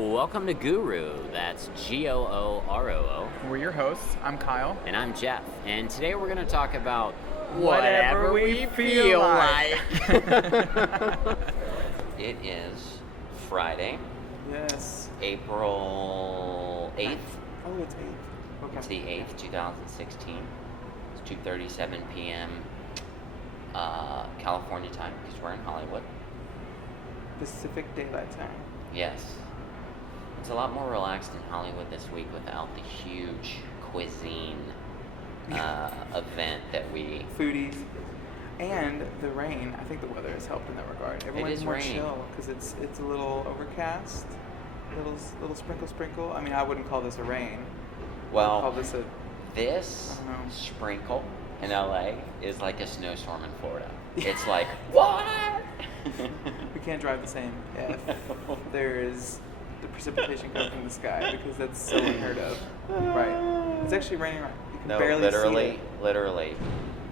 Welcome to Guru. That's Gooroo. We're your hosts. I'm Kyle. And I'm Jeff. And today we're going to talk about Whatever we feel like. It is Friday, Yes. April 8th. Oh, it's 8th. Okay. It's the 8th, 2016. It's 2:37 p.m. California time because we're in Hollywood. Pacific Daylight Time. Yes. It's a lot more relaxed in Hollywood this week without the huge cuisine event that we... Foodies. And the rain. I think the weather has helped in that regard. Everyone's more raining. chill because it's a little overcast. Little sprinkle. I mean, I wouldn't call this a rain. Well, I'd call this a... this I don't know. sprinkle in LA is like a snowstorm in Florida. It's like, what? We can't drive the same if there is the precipitation coming from the sky because that's so unheard of. Right. It's actually raining right. You can No, barely see it. literally,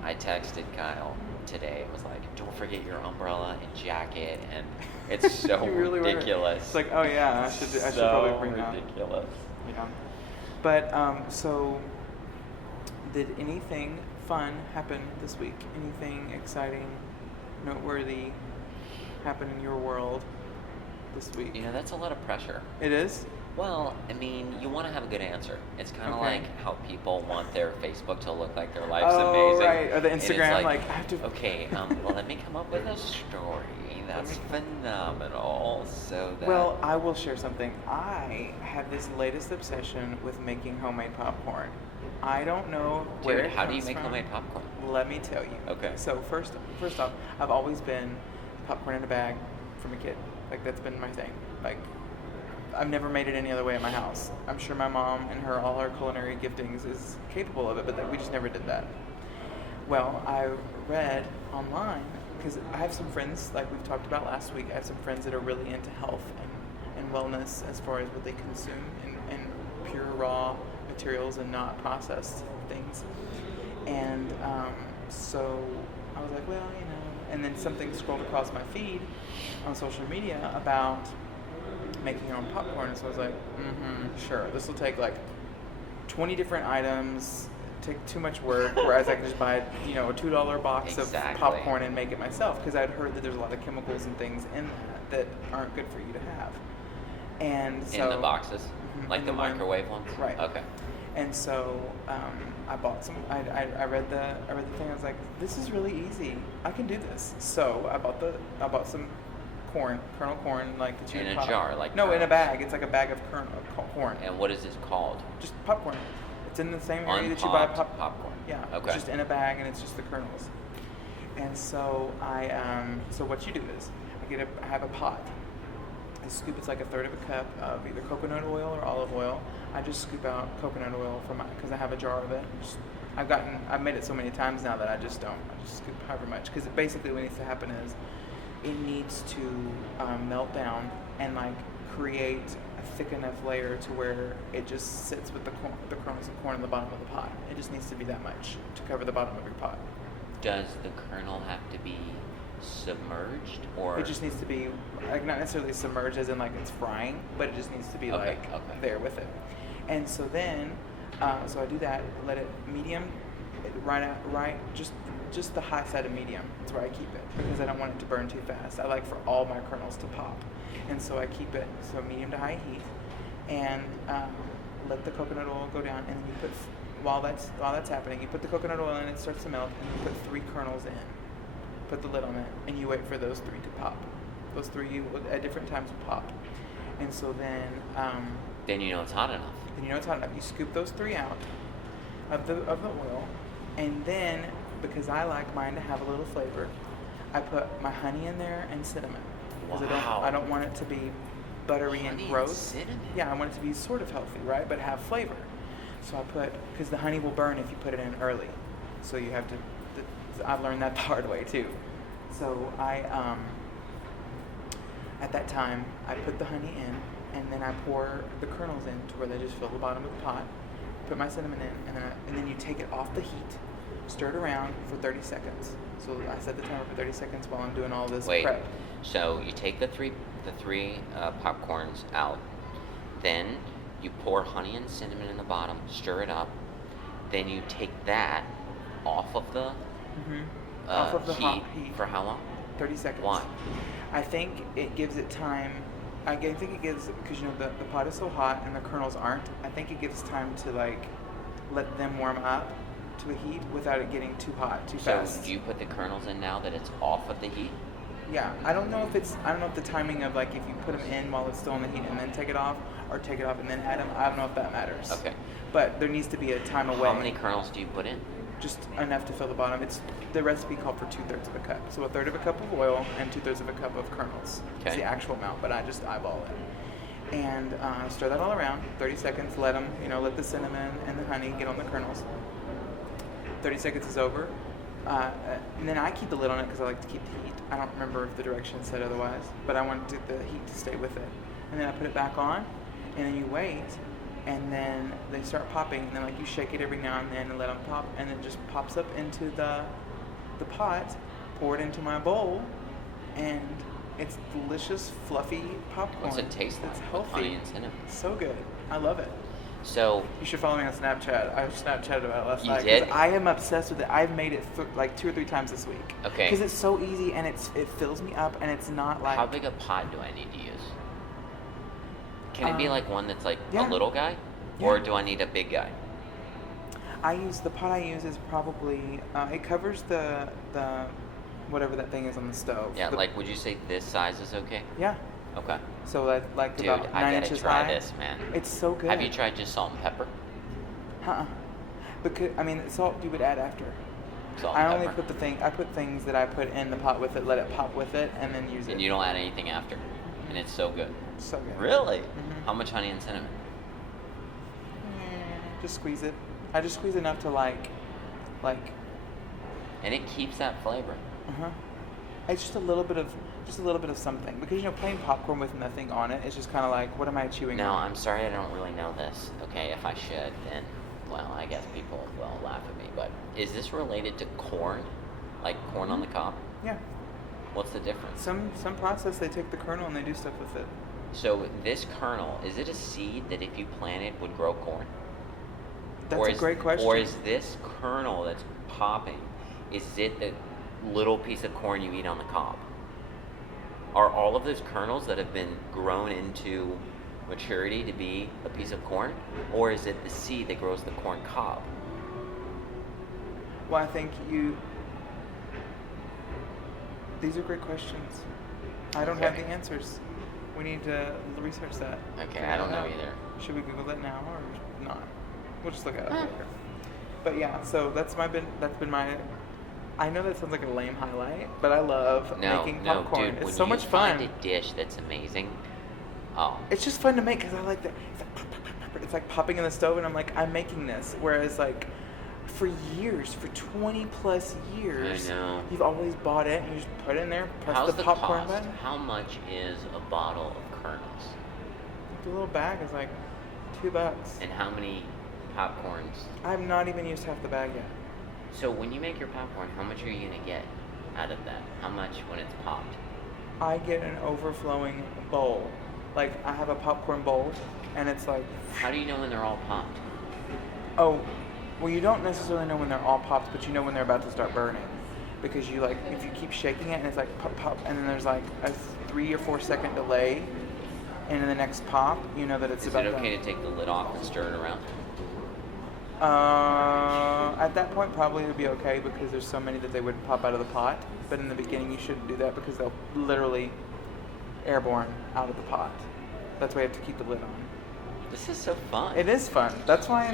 I texted Kyle today. It was like, don't forget your umbrella and jacket, and it's so You really were. ridiculous. It's like, oh yeah, I should probably bring that. ridiculous. Yeah. But so did anything fun happen this week? Anything exciting, noteworthy happen in your world this week? You know, that's a lot of pressure. It is? Well, I mean, you want to have a good answer. It's kind of Okay. like how people want their Facebook to look like their life's Oh, amazing. right. Or the And it's Instagram, like, I have to... Okay, well, let me come up with a story that's phenomenal so that... Well, I will share something. I have this latest obsession with making homemade popcorn. I don't know where Dude, it how do you comes make from. homemade popcorn? Let me tell you. Okay. So first off, I've always been popcorn in a bag from a kid. Like that's been my thing. Like I've never made it any other way at my house. I'm sure my mom and all her culinary giftings is capable of it, but we just never did that. Well, I read online because I have some friends, like we've talked about last week. I have some friends that are really into health and wellness as far as what they consume and pure raw materials and not processed things. And so I was like, well, you know, and then something scrolled across my feed on social media about making your own popcorn. And so I was like, sure, this will take like 20 different items, take too much work, whereas I could just buy, you know, a $2 box Exactly. of popcorn and make it myself, because I'd heard that there's a lot of chemicals and things in that aren't good for you to have. And so... In the boxes? Like in the the one- microwave ones? Right. Okay. And so I bought some. I read the thing. I was like, this is really easy. I can do this. So I bought some kernel corn, like that you In a pop. jar, like no, in a kernels. bag. It's like a bag of corn. And what is this called? Just popcorn. It's in the same area that you buy Unpopped popcorn. Yeah. Okay. It's just in a bag, and it's just the kernels. And so so what you do is I have a pot. I scoop, it's like a third of a cup of either coconut oil or olive oil. I just scoop out coconut oil because I have a jar of it. I've made it so many times now that I just scoop however much. Because basically what needs to happen is it needs to melt down and like create a thick enough layer to where it just sits with the kernels of corn in the bottom of the pot. It just needs to be that much to cover the bottom of your pot. Does the kernel have to be submerged, or It just needs to be like not necessarily submerged as in like it's frying, but it just needs to be Okay. there with it. And so then, so I do that, let it medium, right, just the high side of medium. That's where I keep it because I don't want it to burn too fast. I like for all my kernels to pop, and so I keep it so medium to high heat, and let the coconut oil go down, and then you put while that's happening, you put the coconut oil in, it starts to melt, and you put 3 kernels in. Put the lid on it, and you wait for those 3 to pop. Those 3 at different times will pop, and so then you know it's hot enough? then you know it's hot enough. You scoop those 3 out of the oil, and then because I like mine to have a little flavor, I put my honey in there and cinnamon. Because Wow. I don't want it to be buttery Honey and and gross. cinnamon? Yeah, I want it to be sort of healthy, right, but have flavor. So because the honey will burn if you put it in early, so you have to. I've learned that the hard way too. So at that time, I put the honey in, and then I pour the kernels in to where they just fill the bottom of the pot. Put my cinnamon in, and then you take it off the heat, stir it around for 30 seconds. So I set the timer for 30 seconds while I'm doing all this Wait, prep. so you take the three popcorns out, Then you pour honey and cinnamon in the bottom, stir it up. Then you take that off of the Off of the heat, hot heat. for how long? 30 seconds. Why? I think it gives it time. I think it gives, because the pot is so hot and the kernels aren't. I think it gives time to like let them warm up to the heat without it getting too hot too fast. So do you put the kernels in now that it's off of the heat? Yeah, I don't know if the timing of like if you put them in while it's still in the heat and then take it off, or take it off and then add them. I don't know if that matters. Okay. But there needs to be a time away. How many kernels do you put in? Just enough to fill the bottom. It's the recipe called for 2/3 of a cup. So 1/3 of a cup of oil and 2/3 of a cup of kernels. It's Okay. the actual amount, but I just eyeball it. And stir that all around. 30 seconds. Let them, let the cinnamon and the honey get on the kernels. 30 seconds is over. And then I keep the lid on it because I like to keep the heat. I don't remember if the directions said otherwise, but I wanted the heat to stay with it. And then I put it back on, and then you wait, and then they start popping, and then like you shake it every now and then and let them pop, and it just pops up into the pot. Pour it into my bowl, and it's delicious, fluffy popcorn. What's it taste like? It's With healthy. honey and cinnamon. So good. I love it. So You should follow me on Snapchat. I Snapchatted about it last You night. did? I am obsessed with it. I've made it like 2 or 3 times this week. Okay. Because it's so easy and it fills me up, and it's not like. how big a pot do I need to use? Can it be like one that's like yeah. a little guy? Yeah. Or do I need a big guy? The pot I use is probably it covers the whatever that thing is on the stove. Yeah, like would you say this size is okay? Yeah. Okay. So that like Dude, about 9 I gotta inches try high. this, man. It's so good. Have you tried just salt and pepper? Because salt you would add after. Salt I and only pepper. put things that I put in the pot with it, let it pop with it, and then use it. And you don't add anything after. And it's so good. So good. Really? Mhm. How much honey and cinnamon? Just squeeze it. I just squeeze enough to like. And it keeps that flavor. It's just a little bit of something, because plain popcorn with nothing on it is just kind of like, what am I chewing No, on? I'm sorry I don't really know this. Okay, if I should, then, well, I guess people will laugh at me. But is this related to corn? Like corn on the cob? Yeah. What's the difference? Some process, they take the kernel and they do stuff with it. So this kernel, is it a seed that if you planted would grow corn? That's a great question. Or is this kernel that's popping, is it the little piece of corn you eat on the cob? Are all of those kernels that have been grown into maturity to be a piece of corn? Or is it the seed that grows the corn cob? Well, I think these are great questions. I don't have Okay. the answers. We need to research that. Okay, I don't know either. Should we Google that now or not? We'll just look at it later. But yeah, so that's been my. I know that sounds like a lame highlight, but I love making popcorn. Dude, It's when so you much fun. find a dish that's amazing, oh, It's just fun to make because I like that. It's like popping in the stove, and I'm making this. Whereas like for years, for 20 plus years, I know. you've always bought it and you just put it in there, press how's the the popcorn cost? button. How much is a bottle of kernels? The little bag is like $2. And how many popcorns? I've not even used half the bag yet. So when you make your popcorn, how much are you gonna get out of that? How much when it's popped? I get an overflowing bowl. Like I have a popcorn bowl, and it's like, How do you know when they're all popped? oh, well, you don't necessarily know when they're all popped, but you know when they're about to start burning, because you if you keep shaking it and it's like pop pop, and then there's like a 3 or 4 second delay, and in the next pop, you know that it's Is about. it okay to take the lid off and stir it around? At that point, probably it would be okay because there's so many that they wouldn't pop out of the pot. But in the beginning, you shouldn't do that because they'll literally airborne out of the pot. That's why you have to keep the lid on. This is so fun. It is fun. That's why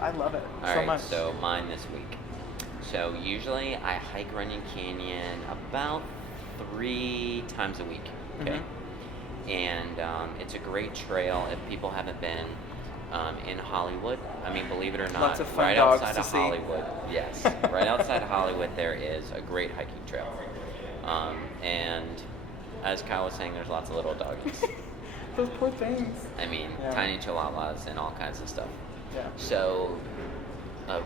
I love it All so right, much. so mine this week. So usually I hike Runyon Canyon about 3 times a week. Okay, and it's a great trail if people haven't been in Hollywood. I mean, believe it or not, Lots of fun right dogs outside to of see. Hollywood, yes, right outside Hollywood, there is a great hiking trail. And as Kyle was saying, there's lots of little doggies. Those poor things. I mean, Yeah. tiny chihuahuas and all kinds of stuff. Yeah. So,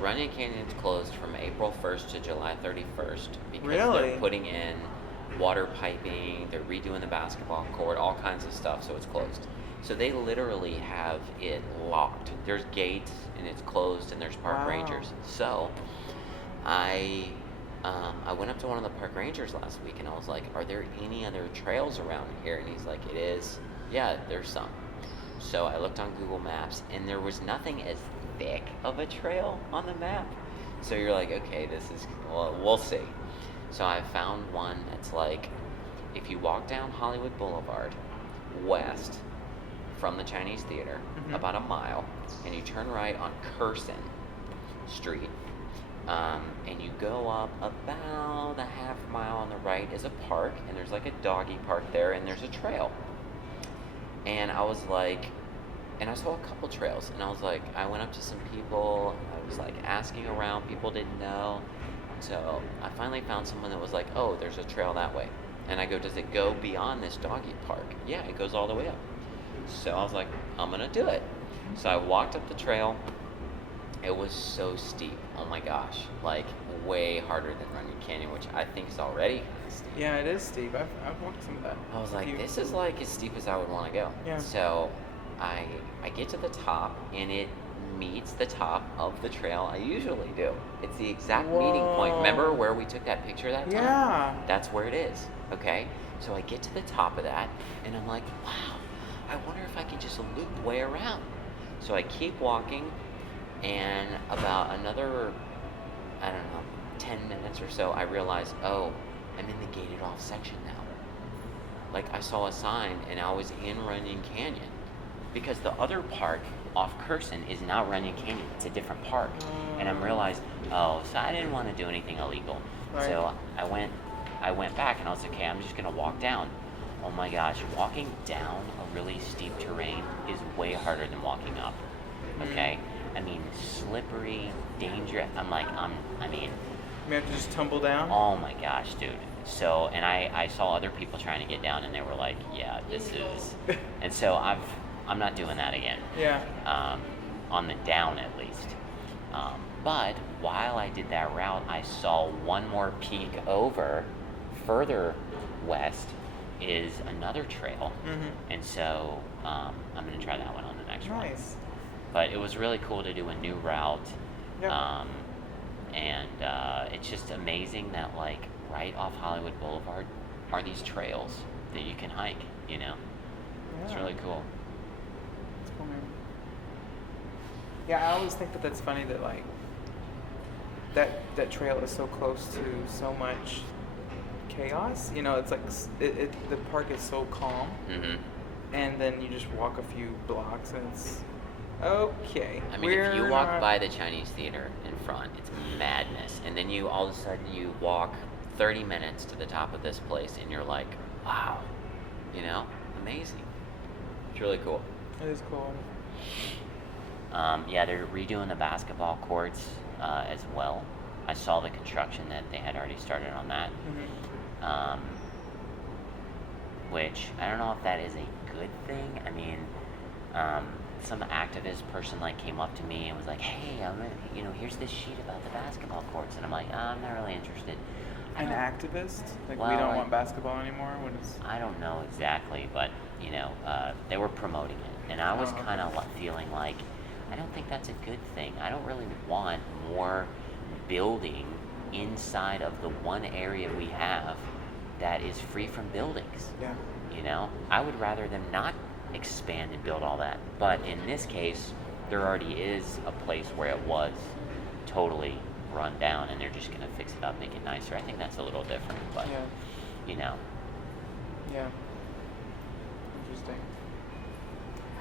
Runyon Canyon's closed from April 1st to July 31st because Really? they're putting in water piping, they're redoing the basketball court, all kinds of stuff, so it's closed. So they literally have it locked. There's gates and it's closed and there's park Wow. rangers. So I I went up to one of the park rangers last week and I was like, "Are there any other trails around here?" And he's like, "It is. Yeah, there's some." So I looked on Google Maps and there was nothing as thick of a trail on the map. So you're like, "Okay, this is well, we'll see." So I found one that's like if you walk down Hollywood Boulevard west from the Chinese Theater Mhm. about a mile, and you turn right on Curson Street, and you go up about a half mile on the right is a park, and there's like a doggy park there, and there's a trail. And I was like, and I saw a couple trails, and I was like, I went up to some people, I was like asking around, people didn't know. So I finally found someone that was like, oh, there's a trail that way. And I go, does it go beyond this doggy park? Yeah, it goes all the way up. So I was like, I'm gonna do it. So I walked up the trail. It was so steep. Oh my gosh. Like way harder than Runyon Canyon, which I think is already kind of steep. Yeah, it is steep. I've walked some of that. I was like, You- this is like as steep as I would want to go. Yeah. So I get to the top and it meets the top of the trail I usually do. It's the exact meeting point. Whoa. Remember where we took that picture that time? Yeah. That's where it is. Okay? So I get to the top of that and I'm like, wow, I wonder if I can just loop way around. So I keep walking and about another, I don't know, 10 minutes or so, I realize, oh, I'm in the gated off section now. Like I saw a sign and I was in Runyon Canyon because the other park off Curson is not Runyon Canyon. It's a different park. And I'm realized, oh, so I didn't want to do anything illegal. Right. So I went back and I was like, okay, I'm just gonna walk down. Oh my gosh, walking down a really steep terrain is way harder than walking up. Okay? I mean, slippery, dangerous. I mean, You have to just tumble down. oh my gosh, dude. So, and I saw other people trying to get down and they were like, yeah, this is, and so I'm not doing that again. Yeah. On the down at least. But while I did that route, I saw one more peak over, further west is another trail. Mhm. And so I'm going to try that one on the next one. Nice. But it was really cool to do a new route. Yeah. And it's just amazing that like right off Hollywood Boulevard are these trails that you can hike, you know? It's Yeah. really cool. That's cool, man. Yeah, I always think that that's funny that like that trail is so close to so much chaos. You know, it's like the park is so calm, Mm-hmm. and then you just walk a few blocks and it's okay. I mean, if you we're walk not- by the Chinese Theater in front, it's madness. And then you all of a sudden you walk 30 minutes to the top of this place and you're like, wow, you know, amazing. It's really cool. It is cool. Yeah, they're redoing the basketball courts as well. I saw the construction that they had already started on that. Mm-hmm. Which I don't know if that is a good thing. I mean, some activist person like came up to me and was like, "Hey, here's this sheet about the basketball courts," and I'm like, I'm not really interested. An activist? Like we Well, don't I- want basketball anymore? What is? I don't know exactly, but they were promoting it, and I was Oh, okay. kind of feeling like, I don't think that's a good thing. I don't really want more building inside of the one area we have that is free from buildings. Yeah. You know, I would rather them not expand and build all that. But in this case, there already is a place where it was totally run down, and they're just gonna fix it up, make it nicer. I think that's a little different, but Yeah. you know. Yeah. Interesting.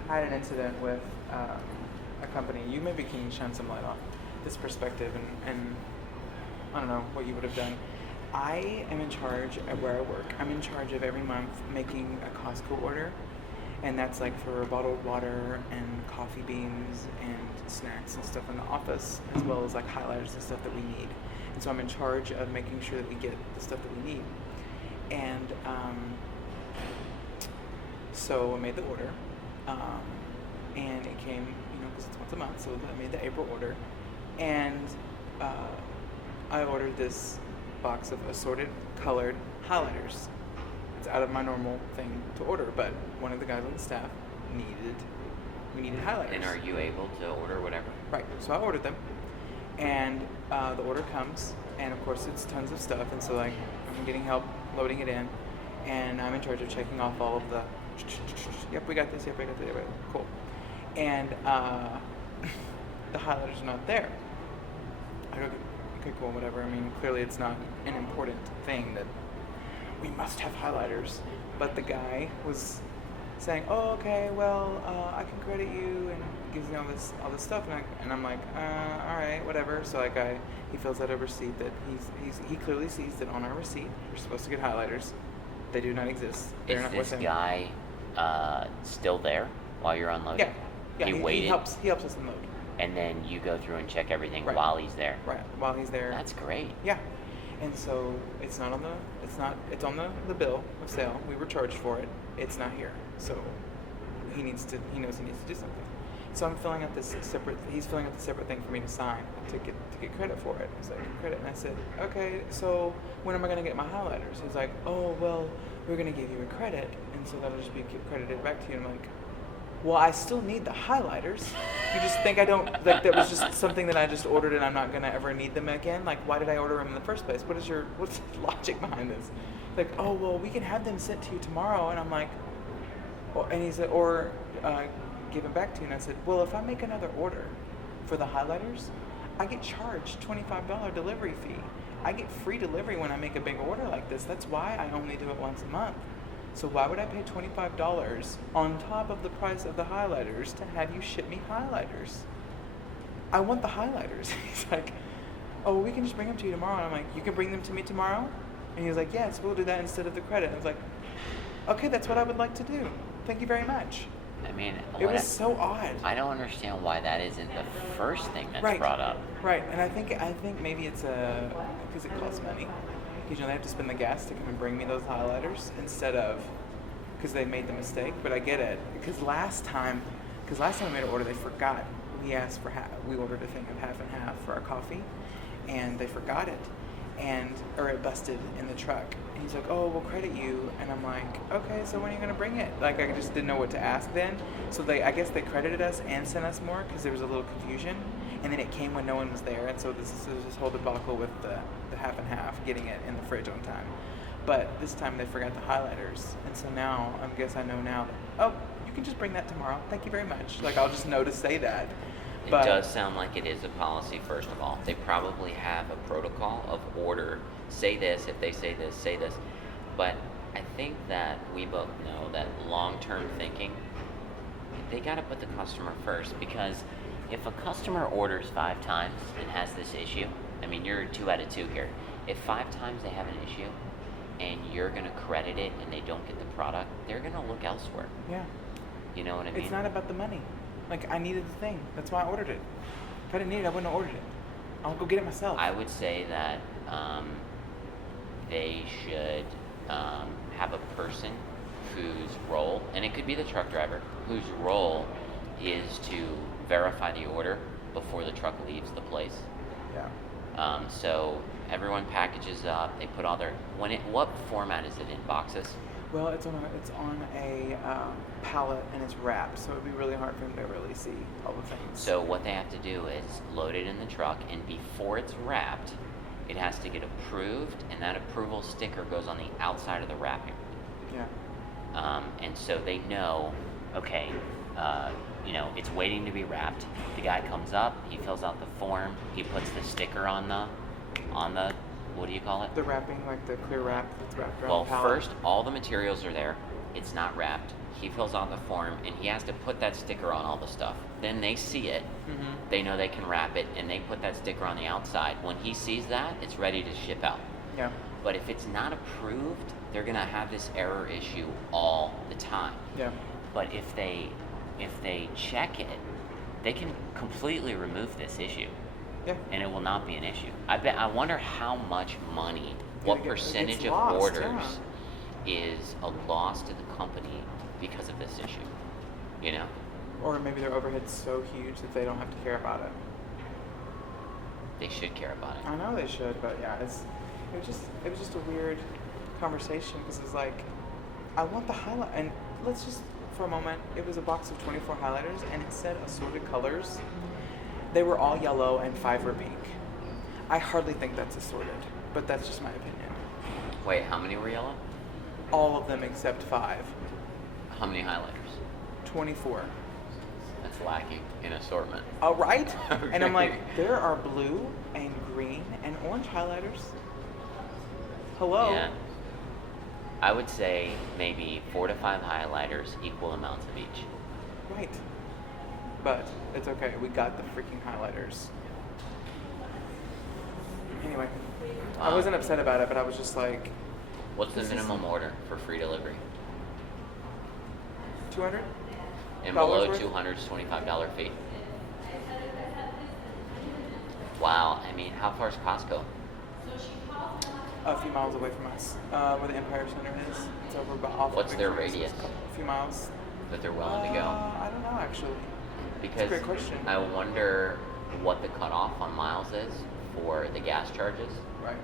I had an incident with a company. You maybe can shine some light on this perspective and I don't know what you would have done. I am in charge at where I work. I'm in charge of every month making a Costco order, and that's like for bottled water and coffee beans and snacks and stuff in the office, as well as like highlighters and stuff that we need. And so I'm in charge of making sure that we get the stuff that we need. And so I made the order, and it came, because it's once a month, so I made the April order, and I ordered this box of assorted colored highlighters. It's out of my normal thing to order, but one of the guys on the staff needed highlighters. And are you able to order whatever? Right. So I ordered them, and the order comes, and of course it's tons of stuff, and so like I'm getting help loading it in, and I'm in charge of checking off all of the. Yep, we got this. Yep, we got this. Yep, cool. And the highlighters are not there. I go, okay, cool, whatever. I mean, clearly it's not an important thing that we must have highlighters. But the guy was saying, "Oh, okay, well, I can credit you," and gives me all this stuff, and I'm like, all right, whatever. So like he fills out a receipt that he clearly sees that on our receipt we're supposed to get highlighters. They do not exist. They're Is not this worth guy still there while you're unloading? Yeah. He waited. He helps us unload. And then you go through and check everything Right. while he's there. Right, while he's there. That's great. Yeah. And so it's on the bill of sale. We were charged for it. It's not here. So he knows he needs to do something. So I'm filling out he's filling out the separate thing for me to sign to get credit for it. He's like, credit, and I said, okay, so when am I gonna get my highlighters? He's like, oh well, we're gonna give you a credit, and so that'll just be credited back to you. And I'm like, well, I still need the highlighters. You just think I don't, like that was just something that I just ordered and I'm not gonna ever need them again? Like, why did I order them in the first place? What's the logic behind this? Like, oh, well, we can have them sent to you tomorrow. And I'm like, and he said, or give them back to you. And I said, well, if I make another order for the highlighters, I get charged $25 delivery fee. I get free delivery when I make a big order like this. That's why I only do it once a month. So why would I pay $25 on top of the price of the highlighters to have you ship me highlighters? I want the highlighters. He's like, oh, we can just bring them to you tomorrow. And I'm like, you can bring them to me tomorrow? And he was like, yes, we'll do that instead of the credit. I was like, okay, that's what I would like to do. Thank you very much. I mean, it was so odd. I don't understand why that isn't the first thing that's right. brought up. Right, and I think maybe it's because it costs money. Because they have to spend the gas to come and bring me those highlighters instead of because they made the mistake. But I get it because last time we made an order, they forgot. We asked for we ordered a thing of half and half for our coffee, and they forgot it, or it busted in the truck. And he's like, "Oh, we'll credit you," and I'm like, "Okay, so when are you gonna bring it?" Like I just didn't know what to ask then. So I guess they credited us and sent us more because there was a little confusion. And then it came when no one was there, and so this whole debacle with the half and half, getting it in the fridge on time. But this time they forgot the highlighters, and so now I guess I know now that, oh, you can just bring that tomorrow. Thank you very much. Like I'll just know to say that. It does sound like it is a policy, first of all. They probably have a protocol of order. Say this, if they say this, say this. But I think that we both know that long-term thinking, they got to put the customer first, because if a customer orders 5 times and has this issue, I mean, you're 2 out of 2 here. If 5 times they have an issue and you're going to credit it and they don't get the product, they're going to look elsewhere. Yeah. You know what I mean? It's not about the money. Like, I needed the thing. That's why I ordered it. If I didn't need it, I wouldn't have ordered it. I'll go get it myself. I would say that they should have a person whose role, and it could be the truck driver, whose role is to verify the order before the truck leaves the place. Yeah. So everyone packages up. They put all their what format is it in? Boxes? Well, it's on a pallet and it's wrapped, so it'd be really hard for them to really see all the things. So what they have to do is load it in the truck, and before it's wrapped, it has to get approved, and that approval sticker goes on the outside of the wrapping. Yeah. And so they know, okay, it's waiting to be wrapped. The guy comes up, he fills out the form, he puts the sticker on the, what do you call it? The wrapping, like the clear wrap that's wrapped around Well, the pallet. first, all the materials are there. It's not wrapped. He fills out the form, and he has to put that sticker on all the stuff. Then they see it. Mm-hmm. They know they can wrap it, and they put that sticker on the outside. When he sees that, it's ready to ship out. Yeah. But if it's not approved, they're going to have this error issue all the time. Yeah. But if they check it, they can completely remove this issue. Yeah. And it will not be an issue. I wonder how much money, what percentage of lost, orders is a loss to the company because of this issue. You know? Or maybe their overhead's so huge that they don't have to care about it. They should care about it. I know they should, but yeah, it was just a weird conversation because it was like, I want the highlight, and let's just for a moment. It was a box of 24 highlighters, and it said assorted colors. They were all yellow and 5 were pink. I hardly think that's assorted, but that's just my opinion. Wait, how many were yellow? All of them except 5. How many highlighters? 24. That's lacking in assortment. Oh, right? Okay. And I'm like, there are blue and green and orange highlighters. Hello? Yeah. I would say maybe 4 to 5 highlighters, equal amounts of each. Right. But it's okay. We got the freaking highlighters. Anyway, I wasn't upset about it, but I was just like, What's the This is- minimum order for free delivery? 200? And Dollars below worth? 200 is $25 fee. Wow, I mean, how far is Costco? A few miles away from us, where the Empire Center is. It's over about off. What's of their Victoria, so radius? it's a few miles. That they're willing to go? I don't know actually. Because great question. I wonder what the cutoff on miles is for the gas charges. Right.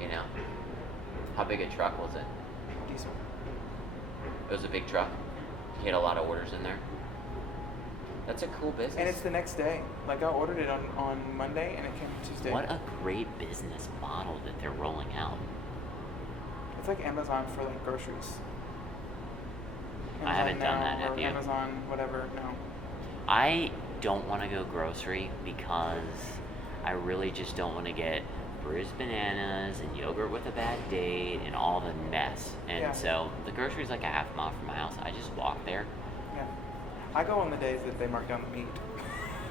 You know, how big a truck was it? Diesel. It was a big truck. He had a lot of orders in there. That's a cool business. And it's the next day. Like I ordered it on Monday and it came Tuesday. What a great business model that they're rolling out. It's like Amazon for like groceries. I haven't done that, Now, have or you? Amazon, whatever. No. I don't want to go grocery because I really just don't want to get bruised bananas and yogurt with a bad date and all the mess. And Yeah. so the grocery is like a half mile from my house. I just walk there. Yeah. I go on the days that they mark down the meat.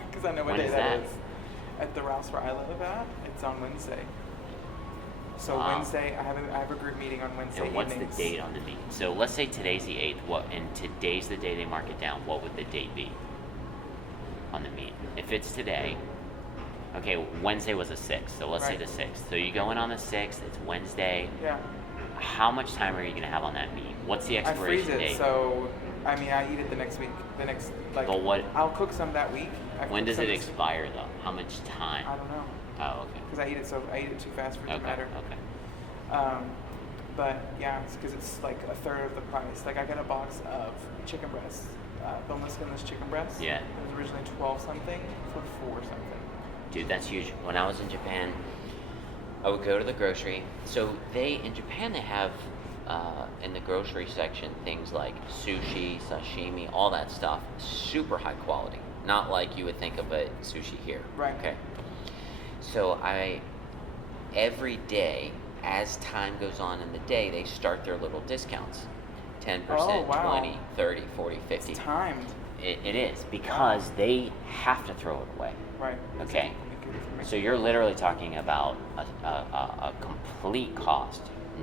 Because I know what When day is that that? is. At the Rouse where I live at, it's on Wednesday. So Wow. Wednesday, I have a group meeting on Wednesday And what's evenings. the date on the meat? So let's say today's the 8th. And today's the day they mark it down. What would the date be on the meat? If it's today, okay, Wednesday was the 6th. So let's say Right. the 6th. So you go in on the 6th. It's Wednesday. Yeah. How much time are you going to have on that meat? What's the I freeze expiration it, date? so I mean I eat it the next week. But what- I'll cook some that week. When does it expire though? How much time? I don't know. Oh, okay. Because I eat it too fast for it to Okay. matter. Okay. But yeah, it's because it's like a third of the price. Like I got a box of chicken breasts, boneless, skinless chicken breasts. Yeah. It was originally 12 something for 4 something. Dude, that's huge. When I was in Japan, I would go to the grocery. So in Japan they have in the grocery section things like sushi, sashimi, all that stuff, super high quality. Not like you would think of a sushi here. Right. Okay. So every day, as time goes on in the day, they start their little discounts. 10%, Oh, wow. 20, 30, 40, 50. It's timed. It is because they have to throw it away. Right. Okay. Good information. So you're literally talking about a complete cost,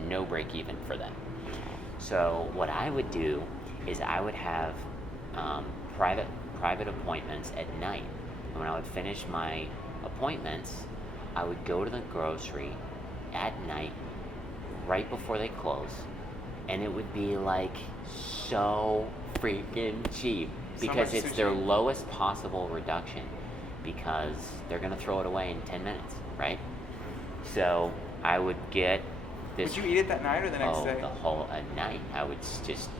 no break even for them. So what I would do is I would have private appointments at night. And when I would finish my appointments, I would go to the grocery at night, right before they close, and it would be like so freaking cheap because much it's their sushi. lowest possible reduction because they're gonna throw it away in 10 minutes, right? So I would get this. Would you eat it that night or the next oh, day? the whole night. I would just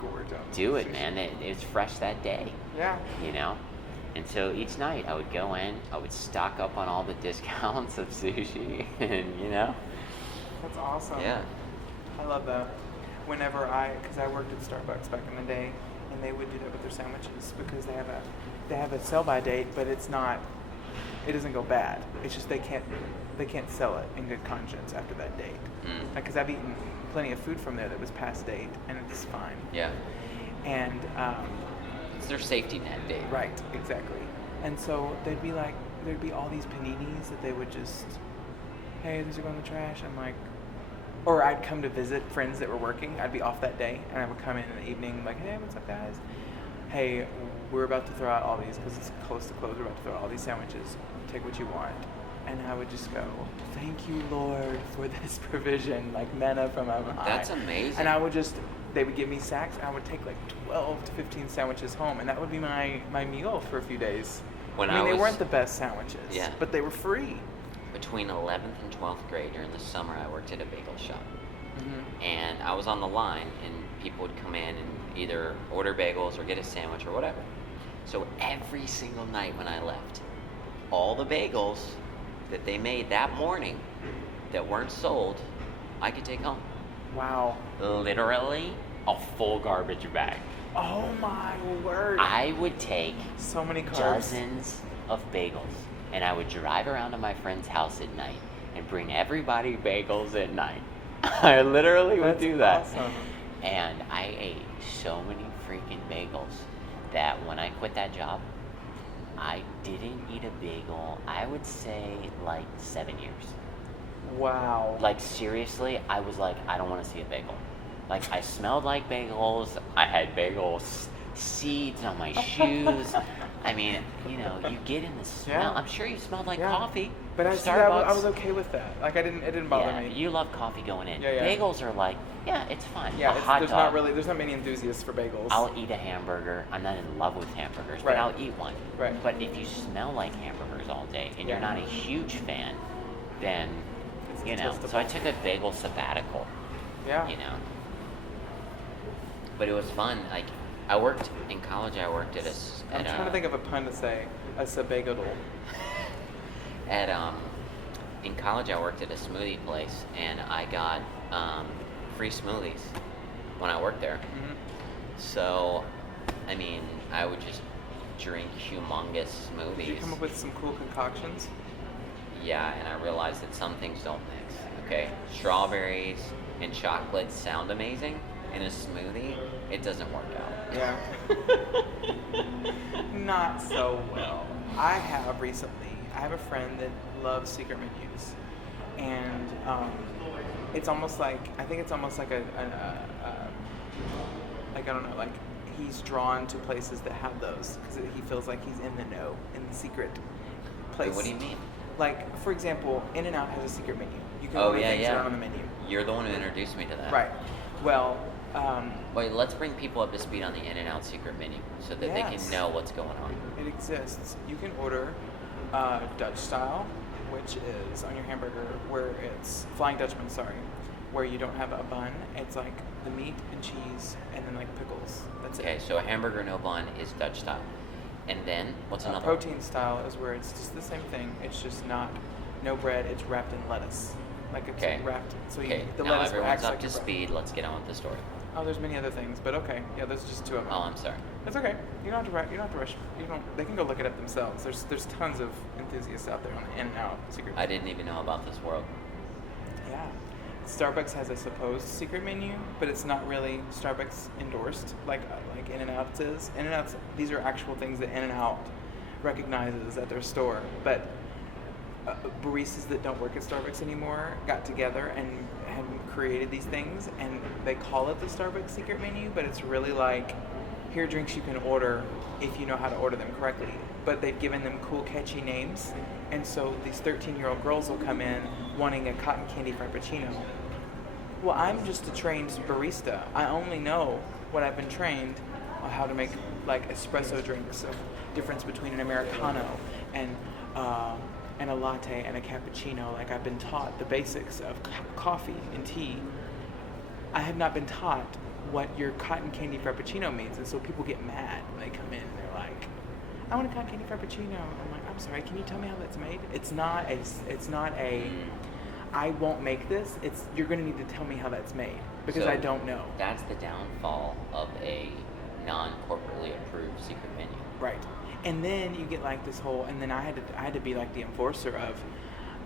Gorge on do it, sushi. man. It's fresh that day, Yeah. you know? And so each night I would go in, I would stock up on all the discounts of sushi, and you know? That's awesome. Yeah. I love that. Whenever because I worked at Starbucks back in the day, and they would do that with their sandwiches because they have a sell by date, but it doesn't go bad. It's just they can't sell it in good conscience after that date. Mm. Because I've eaten plenty of food from there that was past date, and it's fine. Yeah. And It's their safety net, Dave. right, exactly. And so there'd be all these paninis that they would just, hey, these are going in the trash. I'm like, or I'd come to visit friends that were working. I'd be off that day, and I would come in the evening, like, hey, what's up, guys? Hey, we're about to throw out all these because it's close to close. We're about to throw out all these sandwiches. Take what you want. And I would just go, thank you, Lord, for this provision, like manna from on high. That's amazing. And they would give me sacks, and I would take like 12 to 15 sandwiches home, and that would be my meal for a few days. They weren't the best sandwiches, Yeah. but they were free. Between 11th and 12th grade during the summer, I worked at a bagel shop. Mm-hmm. And I was on the line, and people would come in, and either order bagels or get a sandwich or whatever. So every single night when I left, all the bagels that they made that morning that weren't sold, I could take home. Wow. Literally a full garbage bag. Oh my word. I would take so many carbs. dozens of bagels, and I would drive around to my friend's house at night and bring everybody bagels at night. I literally would do that. Awesome. And I ate so many freaking bagels that when I quit that job, I didn't eat a bagel, I would say like 7 years. Wow. Like seriously, I was like, I don't want to see a bagel. Like I smelled like bagels. I had bagel seeds on my shoes. I mean, you know, you get in the smell. Yeah. I'm sure you smelled like Yeah. coffee. But I Starbucks. was okay with that. Like it didn't bother me. You love coffee going in. Yeah. Bagels are like, yeah, it's fine. Yeah, a hot there's dog. there's not many enthusiasts for bagels. I'll eat a hamburger. I'm not in love with hamburgers, but Right. I'll eat one. Right. But if you smell like hamburgers all day and you're Yeah. not a huge fan, then It's you know. detestable. So I took a bagel sabbatical. Yeah. You know. But it was fun. Like I worked in college. I worked at a. I'm trying to think of a pun to say. A sabagadol. At in college, I worked at a smoothie place, and I got free smoothies when I worked there. Mm-hmm. So, I mean, I would just drink humongous smoothies. Did you come up with some cool concoctions? Yeah, and I realized that some things don't mix. Okay, strawberries and chocolate sound amazing in a smoothie. It doesn't work out. Yeah. Not so well. I have a friend that loves secret menus, and it's almost like I think it's almost like like I don't know, like he's drawn to places that have those because he feels like he's in the know, in the secret place. Wait, what do you mean? Like, for example, In-N-Out has a secret menu. You can Oh, order yeah, things that yeah. are on the menu. You're the one who introduced me to that. Right. Well, Wait, let's bring people up to speed on the In-N-Out secret menu so that they Yes. can know what's going on. it exists. You can order Dutch style, which is on your hamburger, where it's Flying Dutchman, where you don't have a bun. It's like the meat and cheese and then like pickles. That's Okay, it. so a hamburger no bun is Dutch style. And then, what's another one? Protein style is where it's just the same thing. It's just no bread. It's wrapped in lettuce, like it's Okay. wrapped. So Okay, the now lettuce everyone's acts up like to your bread. speed. Let's get on with the story. Oh, there's many other things, but okay. Yeah, there's just two of them. Oh, I'm sorry. It's okay. You don't have to rush. You don't have to rush. They can go look it up themselves. There's tons of enthusiasts out there on the In-N-Out secret. I didn't even know about this world. Yeah. Starbucks has a supposed secret menu, but it's not really Starbucks endorsed like In-N-Out's is. In-N-Out's, these are actual things that In-N-Out recognizes at their store, but baristas that don't work at Starbucks anymore got together and have created these things, and they call it the Starbucks secret menu, but it's really like, here are drinks you can order if you know how to order them correctly. But they've given them cool, catchy names, and so these 13-year-old girls will come in wanting a cotton candy frappuccino. Well, I'm just a trained barista. I only know what I've been trained on how to make like espresso drinks, of difference between an Americano and a latte and a cappuccino. Like I've been taught the basics of coffee and tea. I have not been taught what your cotton candy frappuccino means, and so people get mad when they come in and they're like, "I want a cotton candy frappuccino." I'm like, "I'm sorry, can you tell me how that's made?" It's not a I won't make this. It's you're going to need to tell me how that's made because So, I don't know. That's the downfall of a non-corporately approved secret menu. Right. And then you get like this whole, and then I had to be like the enforcer of,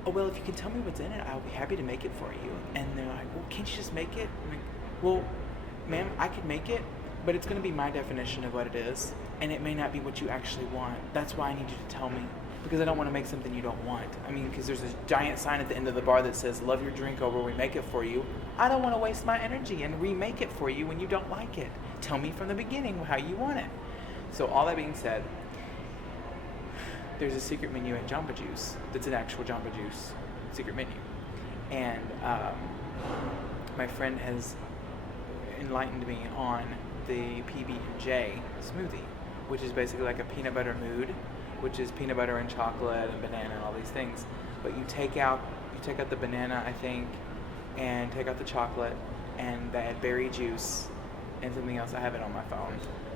oh well, if you can tell me what's in it, I'll be happy to make it for you. And they're like, well, can't you just make it? I'm like, well, ma'am, I could make it, but it's going to be my definition of what it is, and it may not be what you actually want. That's why I need you to tell me, because I don't want to make something you don't want. I mean, because there's a giant sign at the end of the bar that says, love your drink over, we make it for you. I don't want to waste my energy and remake it for you when you don't like it. Tell me from the beginning how you want it. So all that being said, there's a secret menu at Jamba Juice that's an actual Jamba Juice secret menu. And my friend has enlightened me on the PB&J smoothie, which is basically like a peanut butter mood, which is peanut butter and chocolate and banana and all these things. But you take out the banana, I think, and take out the chocolate, and they add berry juice and something else. I have it on my phone,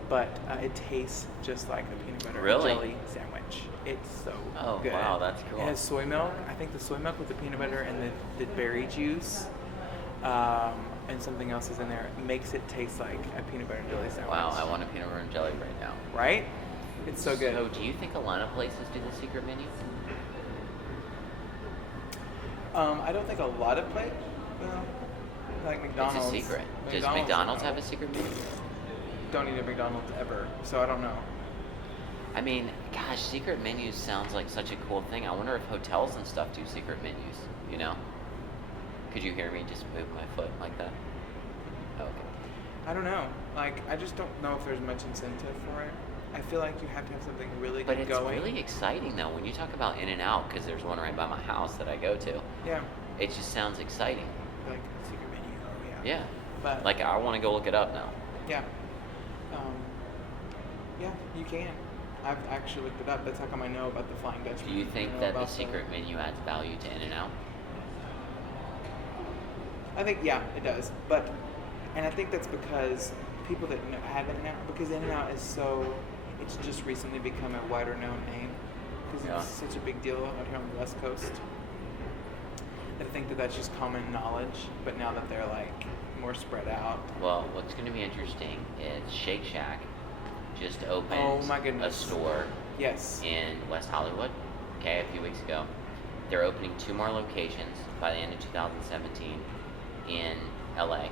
but it tastes just like a peanut butter Really? and jelly sandwich. It's so Oh, good. wow, that's cool. It has soy milk. I think the soy milk with the peanut butter and the berry juice, and something else is in there. It makes it taste like a peanut butter and jelly sandwich. Wow, I want a peanut butter and jelly right now. Right? It's so good. So, do you think a lot of places do the secret menu? I don't think a lot of places, like McDonald's. It's a secret. Does McDonald's have a secret menu? Don't eat at McDonald's ever, so I don't know. I mean, gosh, secret menus sounds like such a cool thing. I wonder if hotels and stuff do secret menus, you know? Could you hear me just move my foot like that? Oh, okay. I don't know. Like, I just don't know if there's much incentive for it. I feel like you have to have something really But good it's going. really exciting, though, when you talk about In-N-Out, because there's one right by my house that I go to. Yeah. It just sounds exciting. Like a secret menu. Oh yeah. Yeah. But Like, I want to go look it up now. yeah. Yeah, you can. I've actually looked it up. That's how come I know about the Flying Dutchman. Do you think I know that the about secret menu adds value to In-N-Out? I think yeah, it does. And I think that's because people that have In-N-Out, because In-N-Out is so, it's just recently become a wider known name because Yeah. it's such a big deal out here on the West Coast. That I think that that's just common knowledge. But now that they're like more spread out. Well, what's going to be interesting is Shake Shack just opened Oh my a goodness. store Yes. in West Hollywood, okay, a few weeks ago. They're opening 2 more locations by the end of 2017 in LA.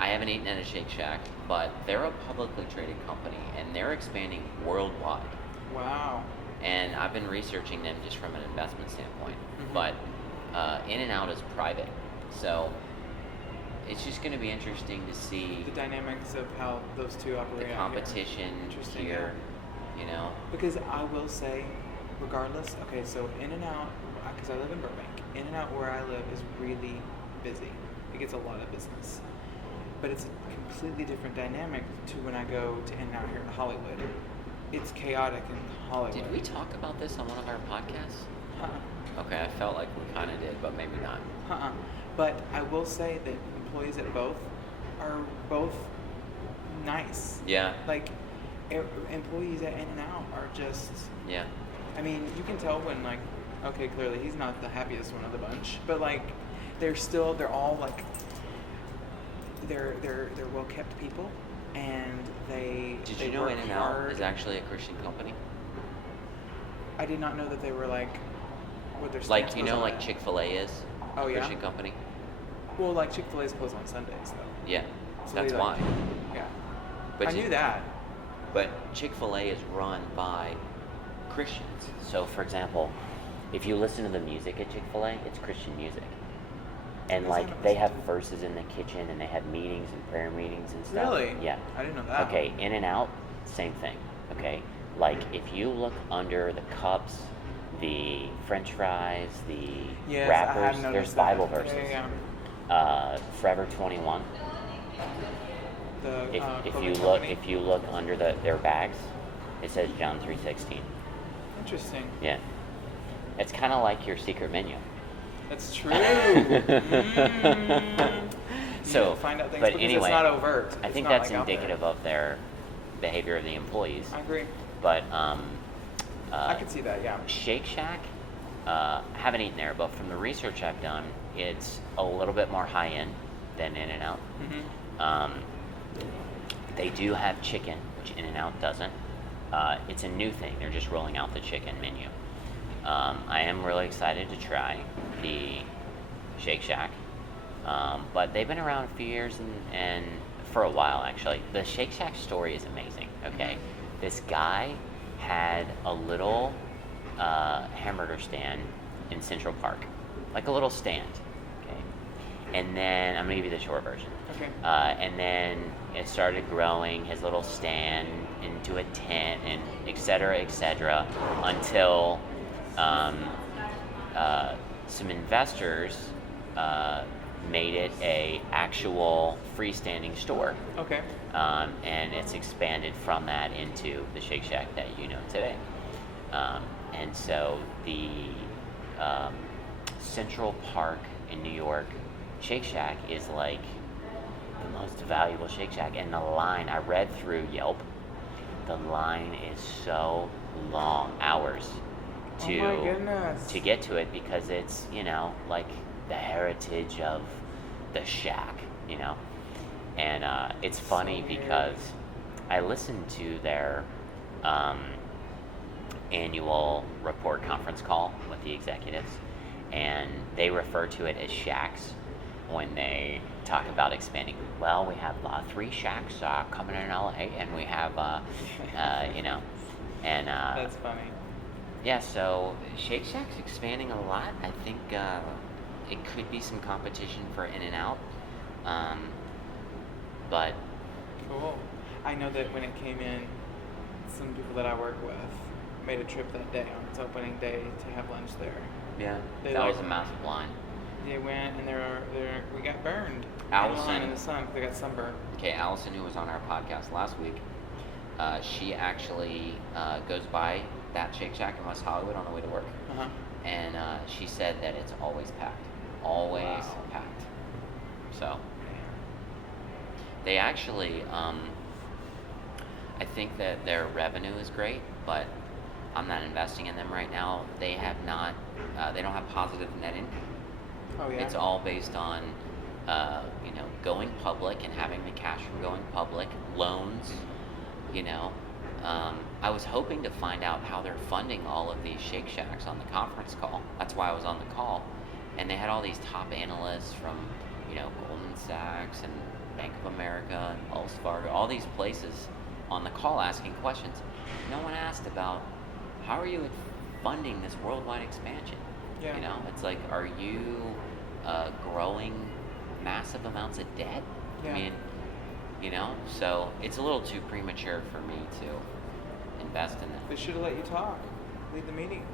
I haven't eaten at a Shake Shack, but they're a publicly traded company and they're expanding worldwide. Wow. And I've been researching them just from an investment standpoint. Mhm. But In-N-Out is private, so it's just going to be interesting to see The dynamics of how those two operate. the out here. competition Interesting, here, you know. Because I will say, regardless, okay, so In-N-Out, because I live in Burbank, In-N-Out where I live is really busy. It gets a lot of business. But it's a completely different dynamic to when I go to In-N-Out here in Hollywood. It's chaotic in Hollywood. Did we talk about this on one of our podcasts? Uh-uh. Okay, I felt like we kind of did, but maybe not. Uh-uh. But I will say that employees at both are both nice. Yeah, Like, employees at In-N-Out are just... yeah. I mean, you can tell when, like, okay, clearly he's not the happiest one of the bunch, but like, they're all like, they're well kept people, and they. Did they you know work In-N-Out hard. is actually a Christian company? I did not know that they were like, what their Like, stance you was know, on like that. Chick-fil-A is Oh, a yeah? Christian company? Well, like Chick-fil-A's closed on Sundays though. Yeah, So that's they, why. like, Yeah. But I you- knew that. But Chick-fil-A is run by Christians. So, for example, if you listen to the music at Chick-fil-A, it's Christian music. And, Yes, I like, haven't they listened have to it. verses in the kitchen, and they have meetings and prayer meetings and stuff. Really? Yeah. I didn't know that. Okay, In-N-Out, same thing. Okay? Like, if you look under the cups, the french fries, the Yes, I wrappers, have there's noticed Bible that. verses. Yeah. Forever 21. The If clothing you look company. if you look under their bags, it says John 3:16. Interesting. Yeah. It's kind of like your secret menu. That's true. Mm. So, You don't find out things but because anyway, it's not overt. I It's think not, that's like, out there. indicative of their behavior of the employees. I agree. But I could see that, yeah. Shake Shack, I haven't eaten there, but from the research I've done, it's a little bit more high end than In-N-Out. Mm-hmm. They do have chicken, which In-N-Out doesn't. It's a new thing. They're just rolling out the chicken menu. I am really excited to try the Shake Shack. But they've been around a few years and for a while, actually. The Shake Shack story is amazing, okay? This guy had a little hamburger stand in Central Park, like a little stand, okay? And then, I'm going to give you the short version. Okay. And then it started growing his little stand into a tent and et cetera, until some investors made it a actual freestanding store. Okay. And it's expanded from that into the Shake Shack that you know today. And so the Central Park in New York Shake Shack is like the most valuable Shake Shack. And the line, I read through Yelp, the line is so long, hours Oh my goodness. to get to it, because it's, like the heritage of the shack, And it's funny So because I listened to their annual report conference call with the executives, and they refer to it as shacks when they talk about expanding. Well, we have 3 shacks coming in LA, and we have, and That's funny. Yeah, so Shake Shack's expanding a lot. I think it could be some competition for In-N-Out. But Cool. I know that when it came in, some people that I work with made a trip that day on its opening day to have lunch there. yeah, They that like- was a massive line. They went and we got burned in Allison- line in the sun because they got sunburned. Okay, Allison, who was on our podcast last week, she actually goes by that Shake Shack in West Hollywood on the way to work, Uh-huh. and she said that it's always packed, always Wow. packed. So they actually, I think that their revenue is great, but I'm not investing in them right now. They have not, they don't have positive net income. Oh yeah. It's all based on, going public and having the cash from going public, loans, I was hoping to find out how they're funding all of these Shake Shacks on the conference call. That's why I was on the call. And they had all these top analysts from, Goldman Sachs and Bank of America and Wells Fargo, all these places on the call asking questions. No one asked about, how are you funding this worldwide expansion? Yeah. It's like, are you growing massive amounts of debt? Yeah. I mean, so it's a little too premature for me to invest in They them. should have let you talk, lead the meeting.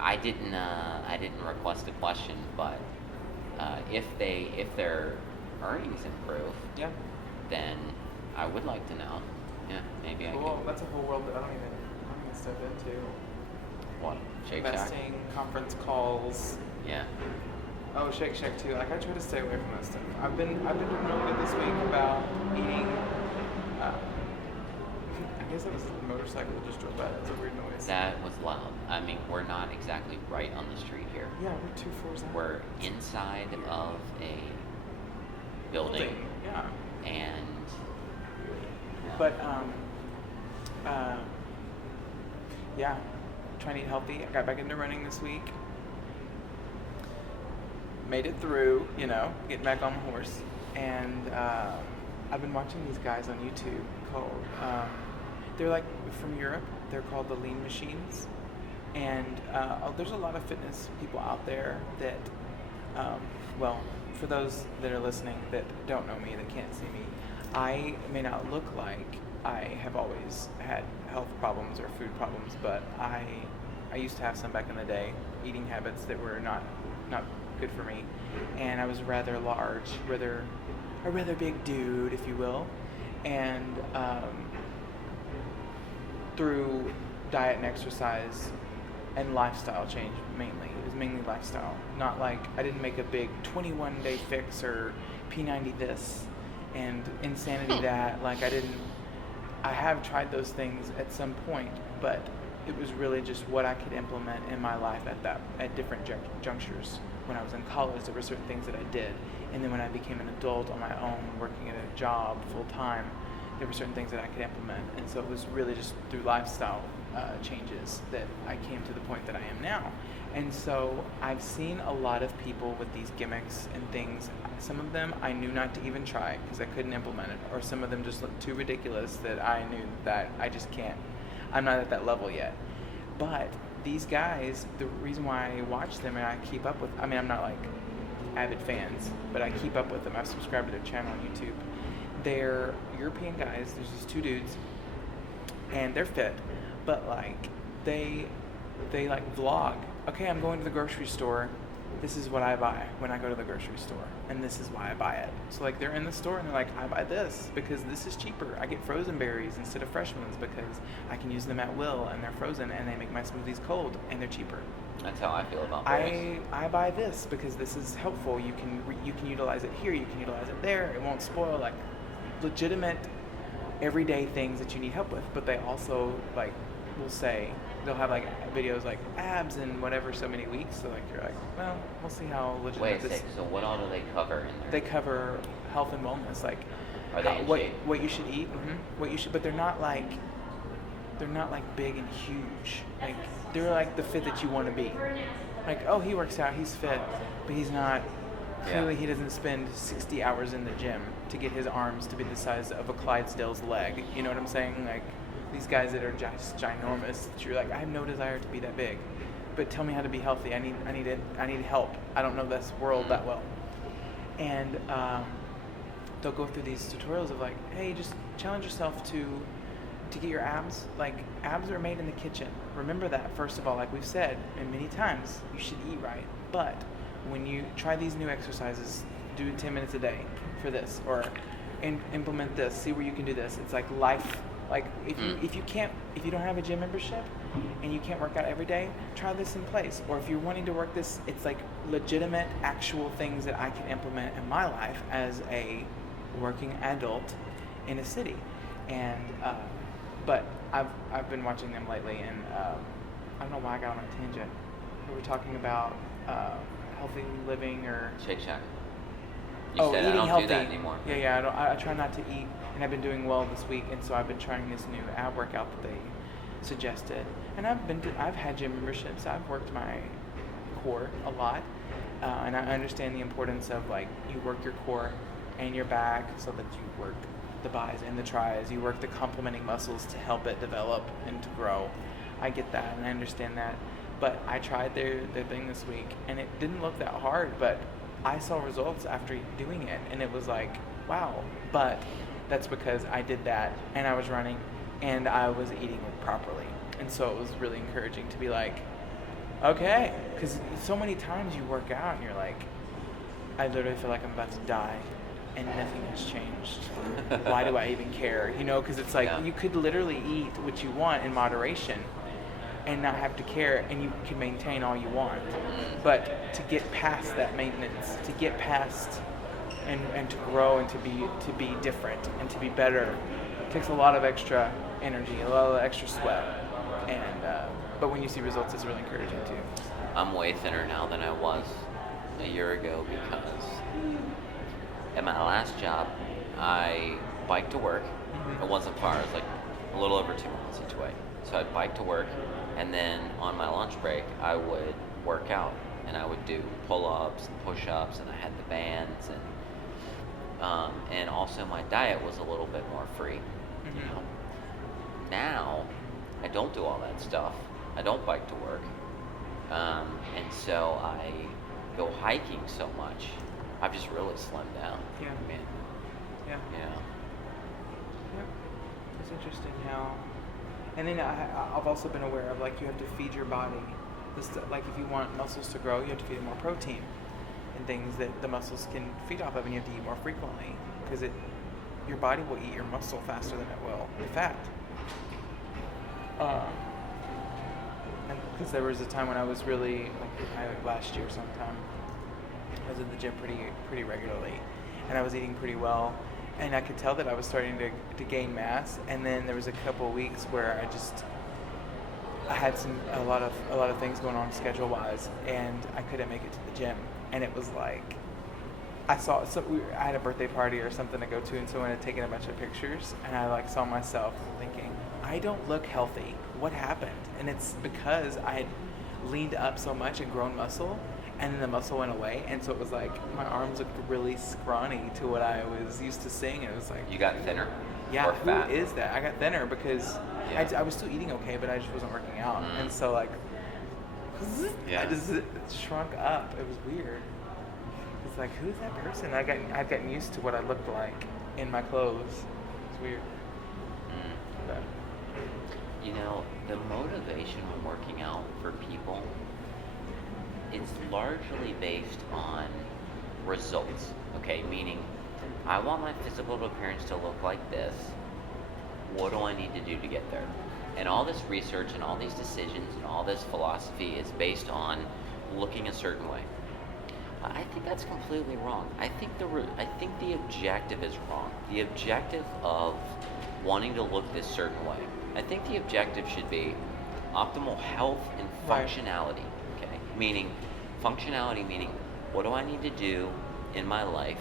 I didn't request a question, but if their earnings improve, Yeah. then I would like to know. Yeah, maybe I Cool. could. That's a whole world that I don't even step into. What? Shake Shack? Investing, conference calls. Yeah. Oh, Shake Shack too. Like I try to stay away from that stuff. I've been doing really good this week about eating. I guess it was a motorcycle that just drove by. That was a weird noise. That was loud. I mean, we're not exactly right on the street here. Yeah, we're 2 floors out. We're inside of a building, Yeah. and But yeah, trying to eat healthy. I got back into running this week. Made it through, getting back on the horse. And I've been watching these guys on YouTube called, they're like from Europe. They're called the Lean Machines. And there's a lot of fitness people out there that, well, for those that are listening that don't know me, that can't see me, I may not look like I have always had health problems or food problems, but I used to have some back in the day, eating habits that were not good for me, and I was rather large, a rather big dude, if you will, and through diet and exercise and lifestyle change mainly. It was mainly lifestyle. Not like I didn't make a big 21-day fix or P90 this and insanity that. Like I have tried those things at some point, but it was really just what I could implement in my life at different junctures. When I was in college, there were certain things that I did. And then when I became an adult on my own, working at a job full time, there were certain things that I could implement. And so it was really just through lifestyle changes that I came to the point that I am now. And so I've seen a lot of people with these gimmicks and things. Some of them I knew not to even try because I couldn't implement it, or some of them just looked too ridiculous that I knew that I just can't. I'm not at that level yet. But these guys, the reason why I watch them and I keep up with, I'm not like avid fans, but I keep up with them. I've subscribed to their channel on YouTube. They're European guys. There's these 2 dudes, and they're fit, but like they like vlog. Okay, I'm going to the grocery store. This is what I buy when I go to the grocery store, and this is why I buy it. So like they're in the store and they're like, I buy this because this is cheaper. I get frozen berries instead of fresh ones because I can use them at will and they're frozen and they make my smoothies cold and they're cheaper. that's how I feel about berries. I buy this because this is helpful. You can utilize it here. You can utilize it there. It won't spoil. Like legitimate everyday things that you need help with, but they also like will say they'll have like videos like abs in whatever so many weeks. So like you're like, well, we'll see how Wait legitimate a this. sec. So what all do they cover in there? They cover health and wellness, like Are they in what shape? what you should eat, what you should, but they're not like big and huge. Like they're like the fit that you want to be. Like, oh, he works out, he's fit, but he's not. Clearly, he doesn't spend 60 hours in the gym to get his arms to be the size of a Clydesdale's leg. You know what I'm saying? Like these guys that are just ginormous. That you're like, I have no desire to be that big, but tell me how to be healthy. I need help. I don't know this world that well. And they'll go through these tutorials of like, hey, just challenge yourself to get your abs. Like abs are made in the kitchen. Remember that, first of all. Like we've said and many times, you should eat right. But when you try these new exercises, do 10 minutes a day for this, or implement this. See where you can do this. It's like life. Like if you don't have a gym membership and you can't work out every day, try this in place. Or if you're wanting to work this, it's like legitimate, actual things that I can implement in my life as a working adult in a city. And but I've been watching them lately, and I don't know why I got on a tangent. We were talking about healthy living or Shake Shack. You said eating I don't healthy. do that anymore. Yeah. I try not to eat, and I've been doing well this week, and so I've been trying this new ab workout that they suggested. And I've had gym memberships. I've worked my core a lot, and I understand the importance of like you work your core and your back so that you work the bis and the tris. You work the complementing muscles to help it develop and to grow. I get that, and I understand that. But I tried their thing this week, and it didn't look that hard, but I saw results after doing it, and it was like, wow. But that's because I did that, and I was running, and I was eating it properly. And so it was really encouraging to be like, okay. Because so many times you work out, and you're like, I literally feel like I'm about to die, and nothing has changed. Why do I even care? You know, because it's like you could literally eat what you want in moderation and not have to care, and you can maintain all you want. But to get past that maintenance, to get past and to grow and to be different and to be better, takes a lot of extra energy, a lot of extra sweat. And but when you see results, it's really encouraging too. I'm way thinner now than I was a year ago because at my last job, I biked to work. It wasn't far. It was like a little over 2 miles each way. So I'd bike to work, and then on my lunch break, I would work out, and I would do pull-ups and push-ups, and I had the bands, and also my diet was a little bit more free. You know? Now, I don't do all that stuff. I don't bike to work, and so I go hiking so much. I've just really slimmed down. Yeah. I mean, Yeah. yeah. Yep. It's interesting how, and then I've also been aware of like you have to feed your body. Like if you want muscles to grow, you have to feed it more protein and things that the muscles can feed off of, and you have to eat more frequently because your body will eat your muscle faster than it will the fat. And because there was a time when I was really like last year sometime, I was at the gym pretty regularly, and I was eating pretty well, and I could tell that I was starting to gain mass. And then there was a couple of weeks where I had a lot of things going on schedule wise, and I couldn't make it to the gym. And it was like I had a birthday party or something to go to, and someone had taken a bunch of pictures, and I like saw myself thinking, I don't look healthy. What happened? And it's because I had leaned up so much and grown muscle, and then the muscle went away, and so it was like my arms looked really scrawny to what I was used to seeing. And it was like, You got thinner? yeah, Or who fat? is that? I got thinner because I was still eating okay, but I just wasn't working out, and so like I just shrunk up. It was weird. It's like, who's that person? I'd gotten used to what I looked like in my clothes. It's weird. But, You know, the motivation when working out for people is largely based on results. Okay, meaning I want my physical appearance to look like this. What do I need to do to get there? And all this research and all these decisions and all this philosophy is based on looking a certain way. I think that's completely wrong. I think the objective is wrong. The objective of wanting to look this certain way. I think the objective should be optimal health and Right. functionality. Okay, meaning functionality meaning what do I need to do in my life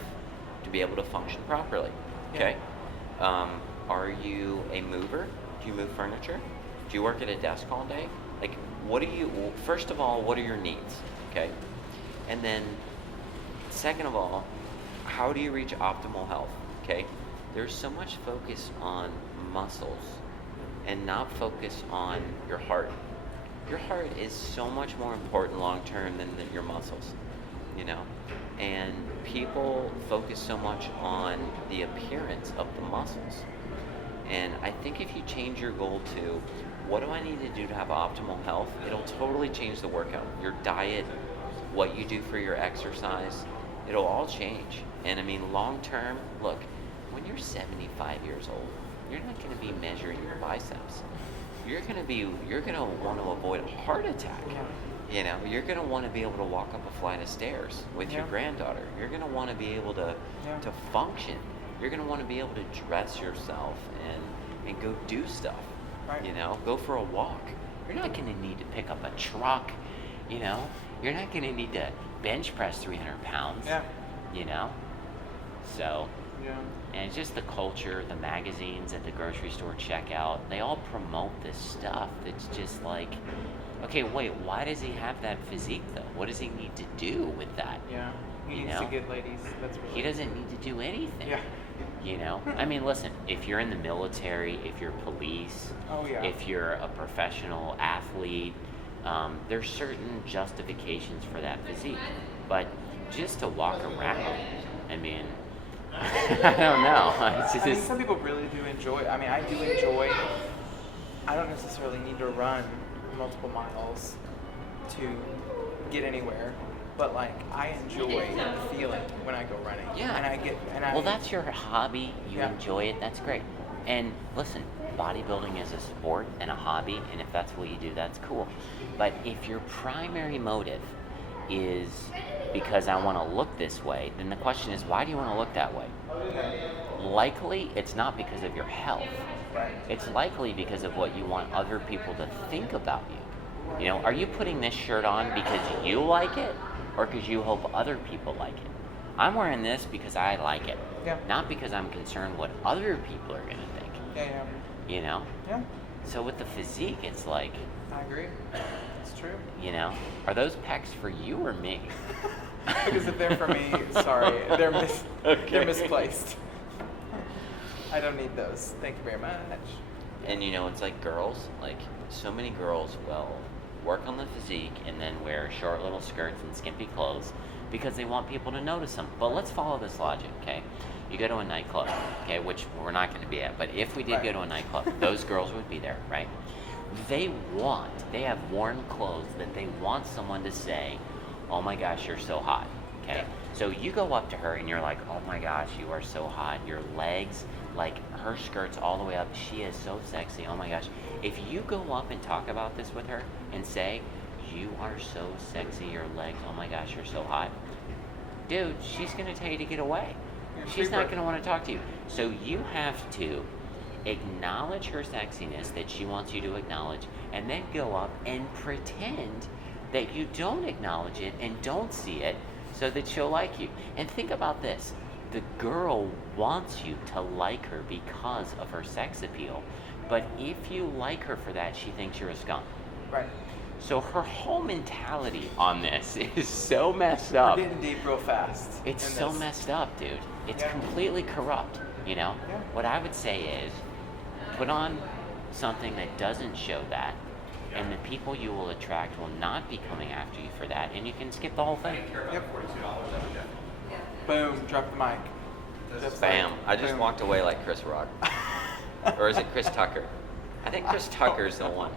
to be able to function properly? Okay. Are you a mover? Do you move furniture? Do you work at a desk all day? Like, what do you? Well, first of all, what are your needs? Okay, and then second of all, how do you reach optimal health? Okay, there's so much focus on muscles and not focus on your heart. Your heart is so much more important long term than your muscles, you know? And people focus so much on the appearance of the muscles. And I think if you change your goal to what do I need to do to have optimal health, it'll totally change the workout. Your diet, what you do for your exercise, it'll all change. And I mean, long term, look, when you're 75 years old, you're not going to be measuring your biceps. You're going to want to avoid a heart attack. You know, you're going to want to be able to walk up a flight of stairs with your granddaughter. You're going to want to be able to function. You're going to want to be able to dress yourself and go do stuff. Right. You know, go for a walk. You're not going to need to pick up a truck, you know? You're not going to need to bench press 300 pounds, Yeah. you know? So, Yeah. and it's just the culture, the magazines at the grocery store checkout, they all promote this stuff that's just like, okay, wait, why does he have that physique though? What does he need to do with that? Yeah. He You needs know? to get ladies. That's really. He doesn't need to do anything. Yeah. You know? I mean, listen, if you're in the military, if you're police, Oh yeah. if you're a professional athlete, there's certain justifications for that physique. But just to walk around, I mean, I don't know. It's I mean, just, some people really do enjoy. I mean, I do enjoy. I don't necessarily need to run multiple miles to get anywhere, but like I enjoy the feeling when I go running. Yeah. And I. well, that's your hobby. You Yeah. enjoy it. That's great. And listen, bodybuilding is a sport and a hobby, and if that's what you do, that's cool. But if your primary motive is because I want to look this way, then the question is, why do you want to look that way? Likely, it's not because of your health. Right. It's likely because of what you want other people to think about you. You know, are you putting this shirt on because you like it, or because you hope other people like it? I'm wearing this because I like it, Yeah. not because I'm concerned what other people are going to think. Yeah. You know? Yeah. So with the physique, it's like, I agree. It's true. you know, are those pecs for you or me? Because if they're for me, sorry, they're Okay. they're misplaced. I don't need those. Thank you very much. And you know, it's like girls, like so many girls will work on the physique and then wear short little skirts and skimpy clothes because they want people to notice them. But let's follow this logic, okay? You go to a nightclub, okay, which we're not going to be at, but if we did Right. go to a nightclub, those girls would be there, right? They have worn clothes that they want someone to say, oh my gosh, you're so hot, okay? Yeah. So you go up to her and you're like, oh my gosh, you are so hot. Your legs, like her skirt's all the way up. She is so sexy. Oh my gosh. If you go up and talk about this with her and say, you are so sexy, your legs, oh my gosh, you're so hot. Dude, she's going to tell you to get away. She's not going to want to talk to you. So you have to acknowledge her sexiness that she wants you to acknowledge, and then go up and pretend that you don't acknowledge it and don't see it so that she'll like you. And think about this. The girl wants you to like her because of her sex appeal. But if you like her for that, she thinks you're a skunk. Right. So her whole mentality on this is so messed We're up. getting deep real fast. It's in so this. messed up, dude. It's Yeah. completely corrupt, you know? Yeah. What I would say is put on something that doesn't show that, and the people you will attract will not be coming after you for that, and you can skip the whole thing. Yep. Boom. Drop the mic. Just like- Bam. I just boom. walked away like Chris Rock. Or is it Chris Tucker? I think Chris Tucker's the one.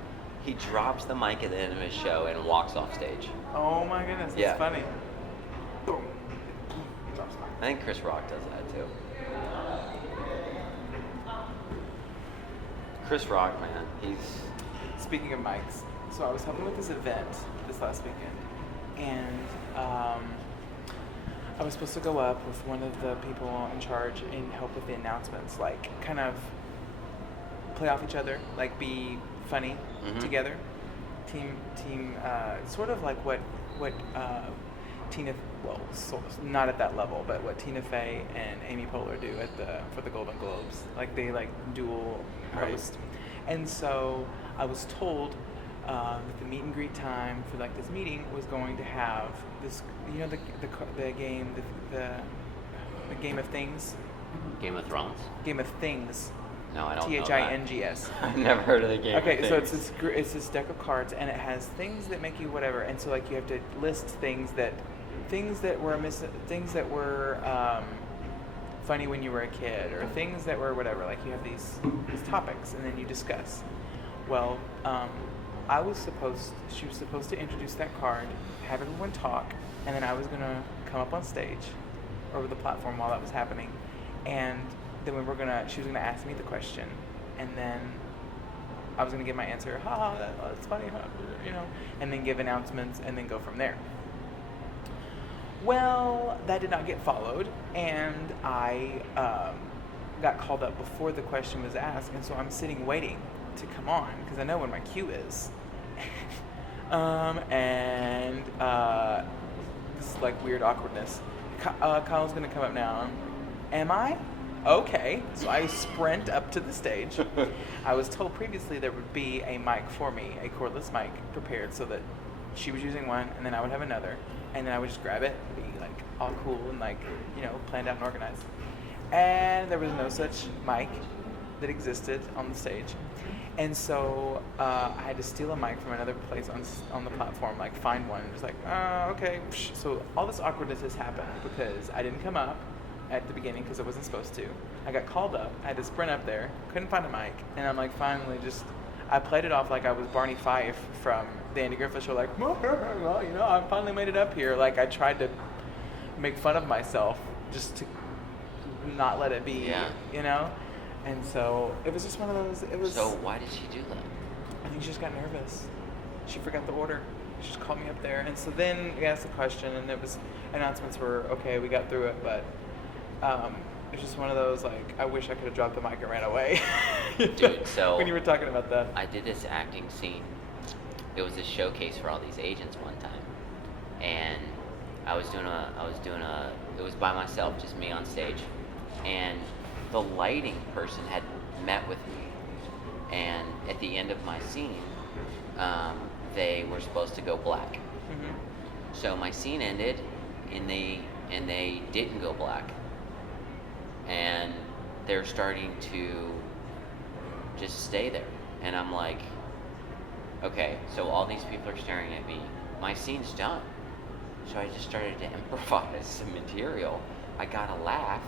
He drops the mic at the end of his show and walks off stage. Oh my goodness, that's Yeah. funny. Boom. He drops the mic. I think Chris Rock does that too. Chris Rock, man, he's Speaking of mics, so I was helping with this event this last weekend, and I was supposed to go up with one of the people in charge and help with the announcements, like kind of play off each other, like be funny together, team, sort of like what Tina, well, not at that level, but what Tina Fey and Amy Poehler do for the Golden Globes, like they like dual host, and so I was told that the meet and greet time for like this meeting was going to have this, the game, the Game of Things. Game of Thrones? Game of Things. No, I don't Things. I've never heard of the Game of Okay, so Things. it's this deck of cards, and it has things that make you whatever, and so like you have to list things that were funny when you were a kid, or things that were whatever. Like you have these topics, and then you discuss. Well, she was supposed to introduce that card, have everyone talk, and then I was gonna come up on stage, over the platform while that was happening, and then she was gonna ask me the question, and then I was gonna give my answer. That's funny, and then give announcements, and then go from there. Well, that did not get followed, and I got called up before the question was asked, and so I'm sitting waiting to come on because I know when my cue is. And this is like weird awkwardness. Kyle's gonna come up now. Am I? Okay. So I sprint up to the stage. I was told previously there would be a mic for me, a cordless mic prepared, so that she was using one, and then I would have another, and then I would just grab it and be like all cool and like planned out and organized. And there was no such mic that existed on the stage. And so I had to steal a mic from another place on the platform, like find one, and just like, okay. So all this awkwardness has happened because I didn't come up at the beginning because I wasn't supposed to. I got called up, I had to sprint up there, couldn't find a mic, and I'm like finally I played it off like I was Barney Fife from the Andy Griffith Show, like, well, I finally made it up here. Like I tried to make fun of myself just to not let it be, And so it was just one of those. So why did she do that? I think she just got nervous. She forgot the order. She just called me up there, and so then we asked the question, and announcements were okay. We got through it, but it's just one of those like I wish I could have dropped the mic and ran away. Dude, so when you were talking about that, I did this acting scene. It was a showcase for all these agents one time, and I was doing it was by myself, just me on stage, and the lighting person had met with me, and at the end of my scene, they were supposed to go black. Mm-hmm. So my scene ended, and they didn't go black, and they're starting to just stay there, and I'm like, okay, so all these people are staring at me. My scene's done, so I just started to improvise some material. I got a laugh.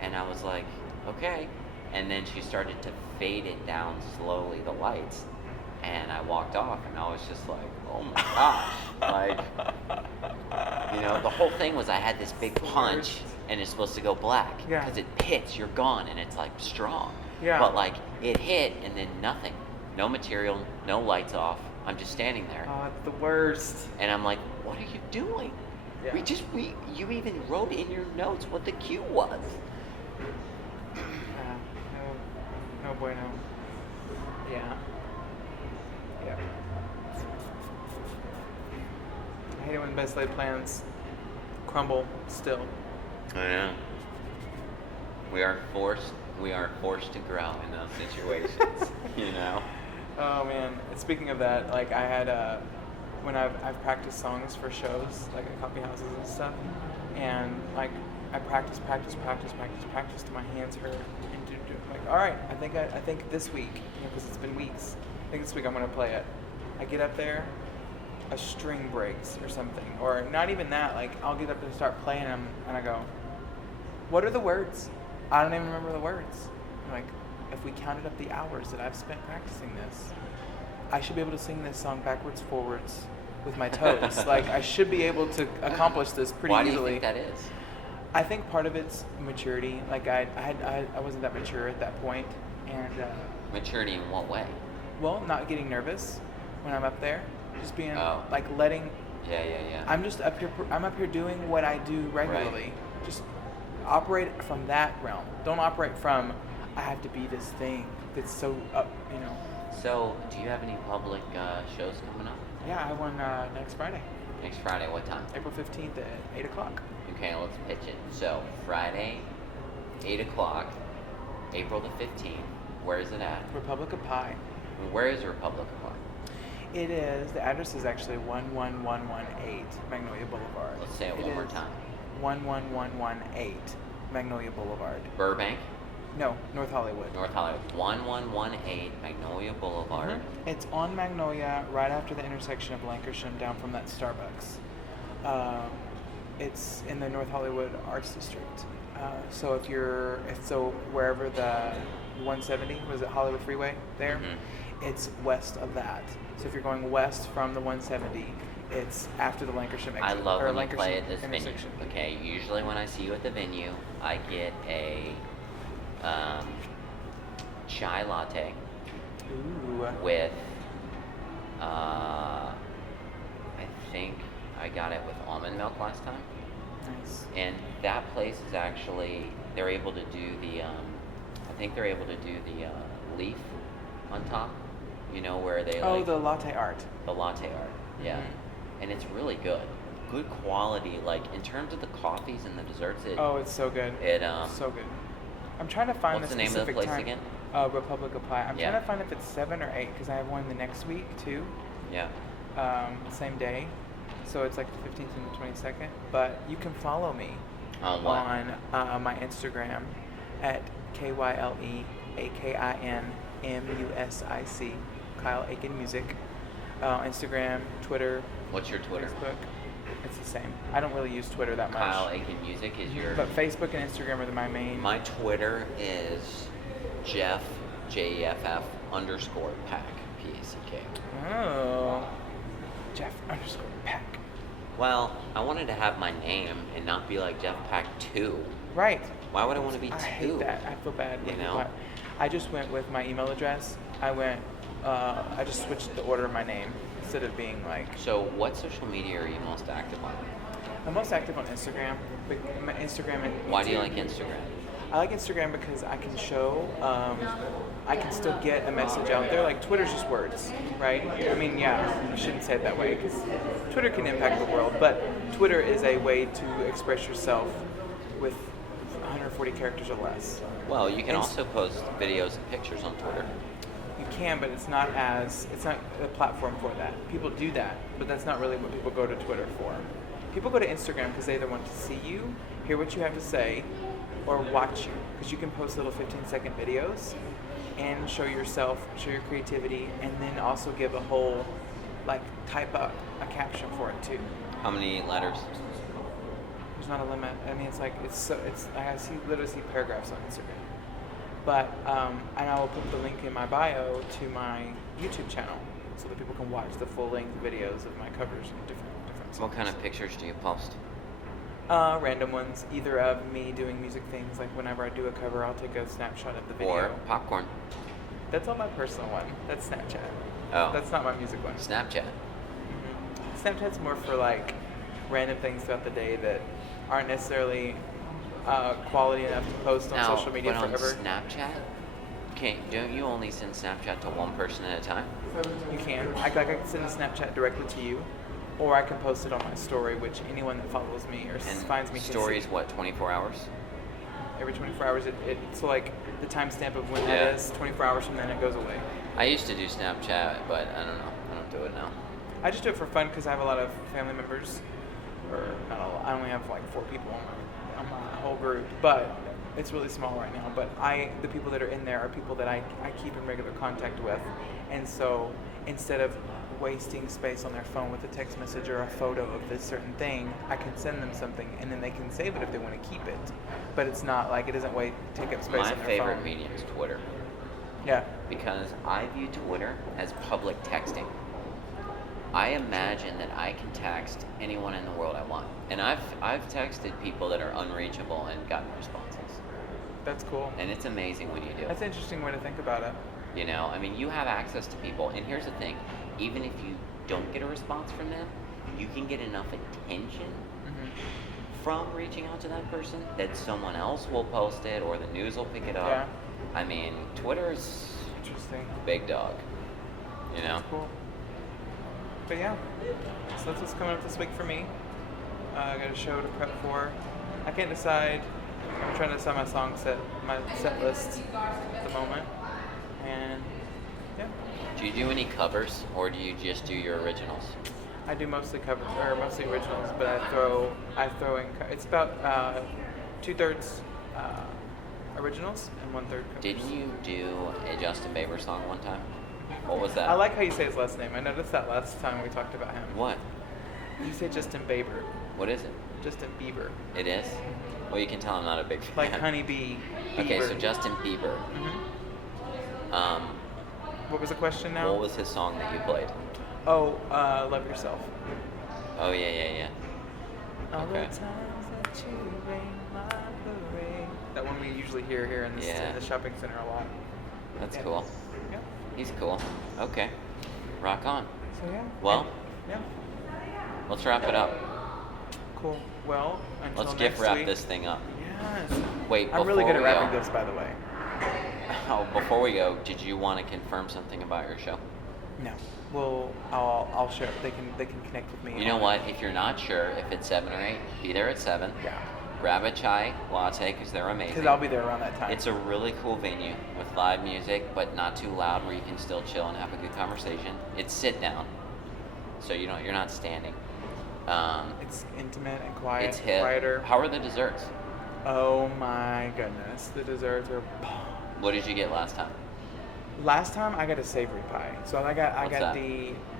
And I was like, okay. And then she started to fade it down slowly, the lights. And I walked off, and I was just like, oh my gosh. The whole thing was I had this big punch, and it's supposed to go black. Yeah. Because it hits, you're gone, and it's like strong. Yeah. But like, it hit, and then nothing. No material, no lights off. I'm just standing there. Oh, it's the worst. And I'm like, what are you doing? Yeah. You even wrote in your notes what the cue was. No bueno. Yeah. I hate it when best laid plans crumble still. I know. We are forced to grow in those situations. Oh man. Speaking of that, like I had when I've practiced songs for shows, like at coffee houses and stuff, and like I practice till my hands hurt, and like, all right, I think this week, because it's been weeks, I think this week I'm gonna play it. I get up there, a string breaks or something, or not even that. Like I'll get up and start playing them, and I go, what are the words? I don't even remember the words. I'm like, if we counted up the hours that I've spent practicing this, I should be able to sing this song backwards, forwards, with my toes. Like I should be able to accomplish this pretty easily. Why do you think that is? I think part of it's maturity. Like I wasn't that mature at that point, and maturity in what way? well, not getting nervous when I'm up there, just being like letting Yeah. I'm just up here. I'm up here doing what I do regularly. Just operate from that realm. Don't operate from I have to be this thing that's so up. So, do you have any public shows coming up? Yeah, I have one next Friday, Next Friday, what time? April 15th at 8 o'clock. Okay, let's pitch it. So, Friday, 8 o'clock, April the 15th. Where is it at? Republic of Pie. Where is Republic of Pie? It is. The address is actually 11118 Magnolia Boulevard. Let's say it one more time. 11118 Magnolia Boulevard. Burbank, No, North Hollywood. North Hollywood. 1118 Magnolia Boulevard. It's on Magnolia, right after the intersection of Lankershim, down from that Starbucks. It's in the North Hollywood Arts District. So wherever the 170 was it Hollywood Freeway there, it's west of that. So if you're going west from the 170, it's after the Lankershim exit. I love or when you play at Lankershim this venue. intersection. Okay, usually when I see you at the venue, I get a chai latte Ooh. with, I think I got it with almond milk last time. Nice. And that place is actually, they're able to do I think they're able to do the leaf on top, where they The latte art. the latte art, yeah. And it's really good. Good quality, like in terms of the coffees and the desserts. It's so good. So good. I'm trying to find What's the the name of the specific place time. again? Republic of Pie. I'm Yeah. trying to find if it's 7 or 8 because I have one the next week too. Yeah. Same day. So it's like the 15th and the 22nd. But you can follow me On what? on my Instagram at KYLEAKINMUSIC, Kyle Aiken Music. Instagram, Twitter, What's your Twitter? Facebook. It's the same. I don't really use Twitter that much. Kyle Aiken Music is your. But Facebook and Instagram are my main. My Twitter is Jeff JEFF _ Pack PACK. Oh. Jeff _ Pack. Well, I wanted to have my name and not be like Jeff Pack 2. Right. Why would I want to be 2? I hate that. I feel bad. I just went with my email address. I just switched the order of my name instead of being like. So, what social media are you most active on? I'm most active on Instagram. Instagram and Why do you YouTube. like Instagram? I like Instagram because I can show, I can still get a message out there. Like Twitter's just words, right? I mean, yeah, you shouldn't say it that way because Twitter can impact the world, but Twitter is a way to express yourself with 140 characters or less. Well, you can also post videos and pictures on Twitter. You can, but it's not a platform for that. People do that, but that's not really what people go to Twitter for. People go to Instagram because they either want to see you, hear what you have to say, or watch you, because you can post little 15-second videos and show yourself, show your creativity, and then also give a whole, type up a caption for it too. How many letters? There's not a limit. I mean, literally see paragraphs on Instagram. But, and I will put the link in my bio to my YouTube channel so that people can watch the full-length videos of my covers and different What kind of songs. pictures do you post? Random ones, either of me doing music things, like whenever I do a cover, I'll take a snapshot of the video. Or popcorn? That's on my personal one. That's Snapchat. Oh. That's not my music one. Snapchat. Snapchat's more for random things throughout the day that aren't necessarily quality enough to post on social media but forever. on Snapchat, don't you only send Snapchat to one person at a time? You can. I can send a Snapchat directly to you, or I can post it on my story, which anyone that follows me or And finds me can stories, see. what, 24 hours? Every 24 hours, so the timestamp of when Yeah. that is, 24 hours from then it goes away. I used to do Snapchat, but I don't know. I don't do it now. I just do it for fun because I have a lot of family members, or not a lot. I only have 4 people on my whole group, but it's really small right now. But the people that are in there are people that I keep in regular contact with, and so instead of wasting space on their phone with a text message or a photo of this certain thing, I can send them something and then they can save it if they want to keep it. But it's not it doesn't take up space My on their favorite phone. medium is Twitter, Yeah. because I view Twitter as public texting. I imagine that I can text anyone in the world I want. And I've texted people that are unreachable and gotten responses. That's cool. And it's amazing when you do. That's an interesting way to think about it. You have access to people. And here's the thing, even if you don't get a response from them, you can get enough attention Mhm. from reaching out to that person that someone else will post it or the news will pick it up. Yeah. I mean, Twitter's Interesting. big dog. You know? That's cool. But yeah, so that's what's coming up this week for me. I got a show to prep for. I can't decide. I'm trying to decide my set list at the moment. And yeah, Do you do any covers or do you just do your originals? I do mostly mostly originals, but I throw in. It's about 2/3 originals and 1/3 covers. Didn't you do a Justin Bieber song one time? What was that? I like how you say his last name. I noticed that last time we talked about him. What? You say Justin Bieber. What is it? Justin Bieber. It is? Well, you can tell I'm not a big fan. Like Honeybee Bieber. Okay, so Justin Bieber. hmm What was the question now? What was his song that you played? Oh, Love Yourself. Oh, yeah. All the Okay. times that you rain my parade. That one we usually hear here in Yeah. the shopping center a lot. That's Yeah. cool. Yeah. He's cool. Okay. Rock on. So yeah. Well, Yeah. let's wrap it up. Cool. Well, until Let's next gift wrap week. this thing up. Yes. Wait, I'm really good at before we wrapping go- gifts, by the way. Oh, before we go, did you want to confirm something about your show? No. Well, I'll share. They can connect with me. You know on- what? If you're not sure if it's 7 or 8, be there at 7. Yeah. Grab a chai latte because they're amazing. Because I'll be there around that time. It's a really cool venue with live music, but not too loud where you can still chill and have a good conversation. It's sit down, so you're not standing. It's intimate and quiet. It's hip. Quieter. How are the desserts? Oh my goodness, the desserts are. What did you get last time? Last time I got a savory pie. So I got What's that?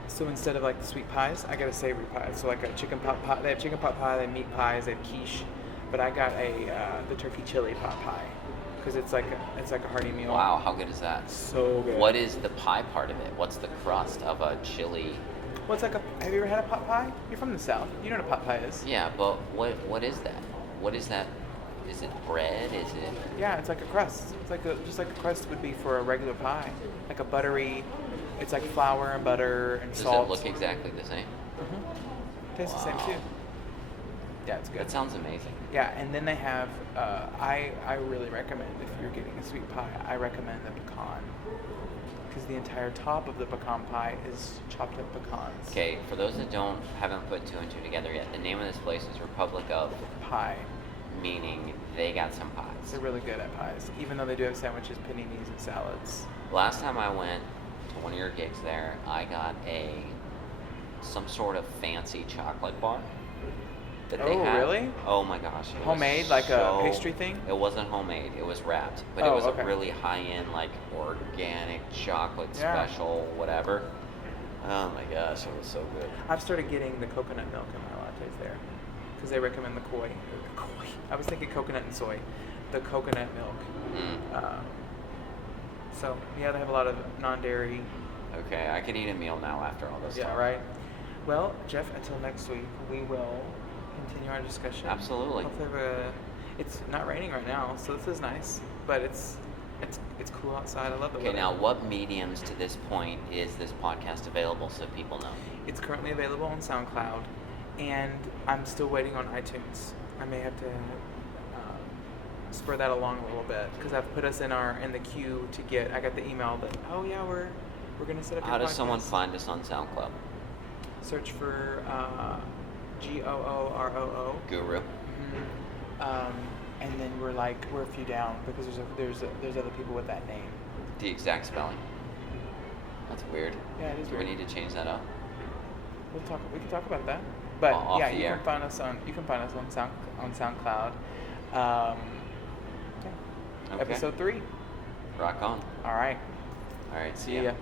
So instead of like the sweet pies, I got a savory pie. So like a chicken pot pie. They have chicken pot pie. They have meat pies. They have quiche. But I got the turkey chili pot pie because it's like a hearty meal. Wow, how good is that? So good. What is the pie part of it? What's the crust of a chili? Well, it's like have you ever had a pot pie? You're from the South. You know what a pot pie is. Yeah, but what is that? What is that? Is it bread? Is it? Yeah, it's like a crust. It's like just like a crust would be for a regular pie, like a buttery. It's like flour and butter and Does salt. it look exactly the same? Tastes the same Wow. too. Yeah, it's good. That sounds amazing. Yeah, and then they have. I really recommend if you're getting a sweet pie, I recommend the pecan because the entire top of the pecan pie is chopped up pecans. Okay, for those that haven't put 2 and 2 together yet, the name of this place is Republic of, Pie. meaning they got some pies. They're really good at pies, even though they do have sandwiches, paninis, and salads. Last time I went to one of your gigs there, I got some sort of fancy chocolate bar that they Oh, had. really? Oh my gosh. it was Homemade, like a pastry thing? It wasn't homemade. It was wrapped, but it Oh, was okay. a really high-end, like organic chocolate Yeah. special, whatever. Oh my gosh, it was so good. I've started getting the coconut milk in my lattes there because they recommend the koi. I was thinking coconut and soy. The coconut milk. Mm. So yeah, they have a lot of non-dairy. Okay, I could eat a meal now after all this Yeah, talk. right. Well, Jeff, until next week, we will continue our discussion. Absolutely. Hopefully, it's not raining right now, so this is nice. But it's cool outside. I love the Okay, weather. now what mediums to this point is this podcast available so people know? It's currently available on SoundCloud, and I'm still waiting on iTunes. I may have to spur that along a little bit because I've put us in the queue to get. I got the email that we're gonna set up. How your does someone podcast. find us on SoundCloud? Search for GOOROO. Guru. And then we're a few down because there's other people with that name. The exact spelling. That's weird. Yeah, it is Do weird. we need to change that up? We can talk about that. But Off yeah, the you air. can find us on SoundCloud. Okay. Episode 3. Rock on. All right. All right, see See ya. ya.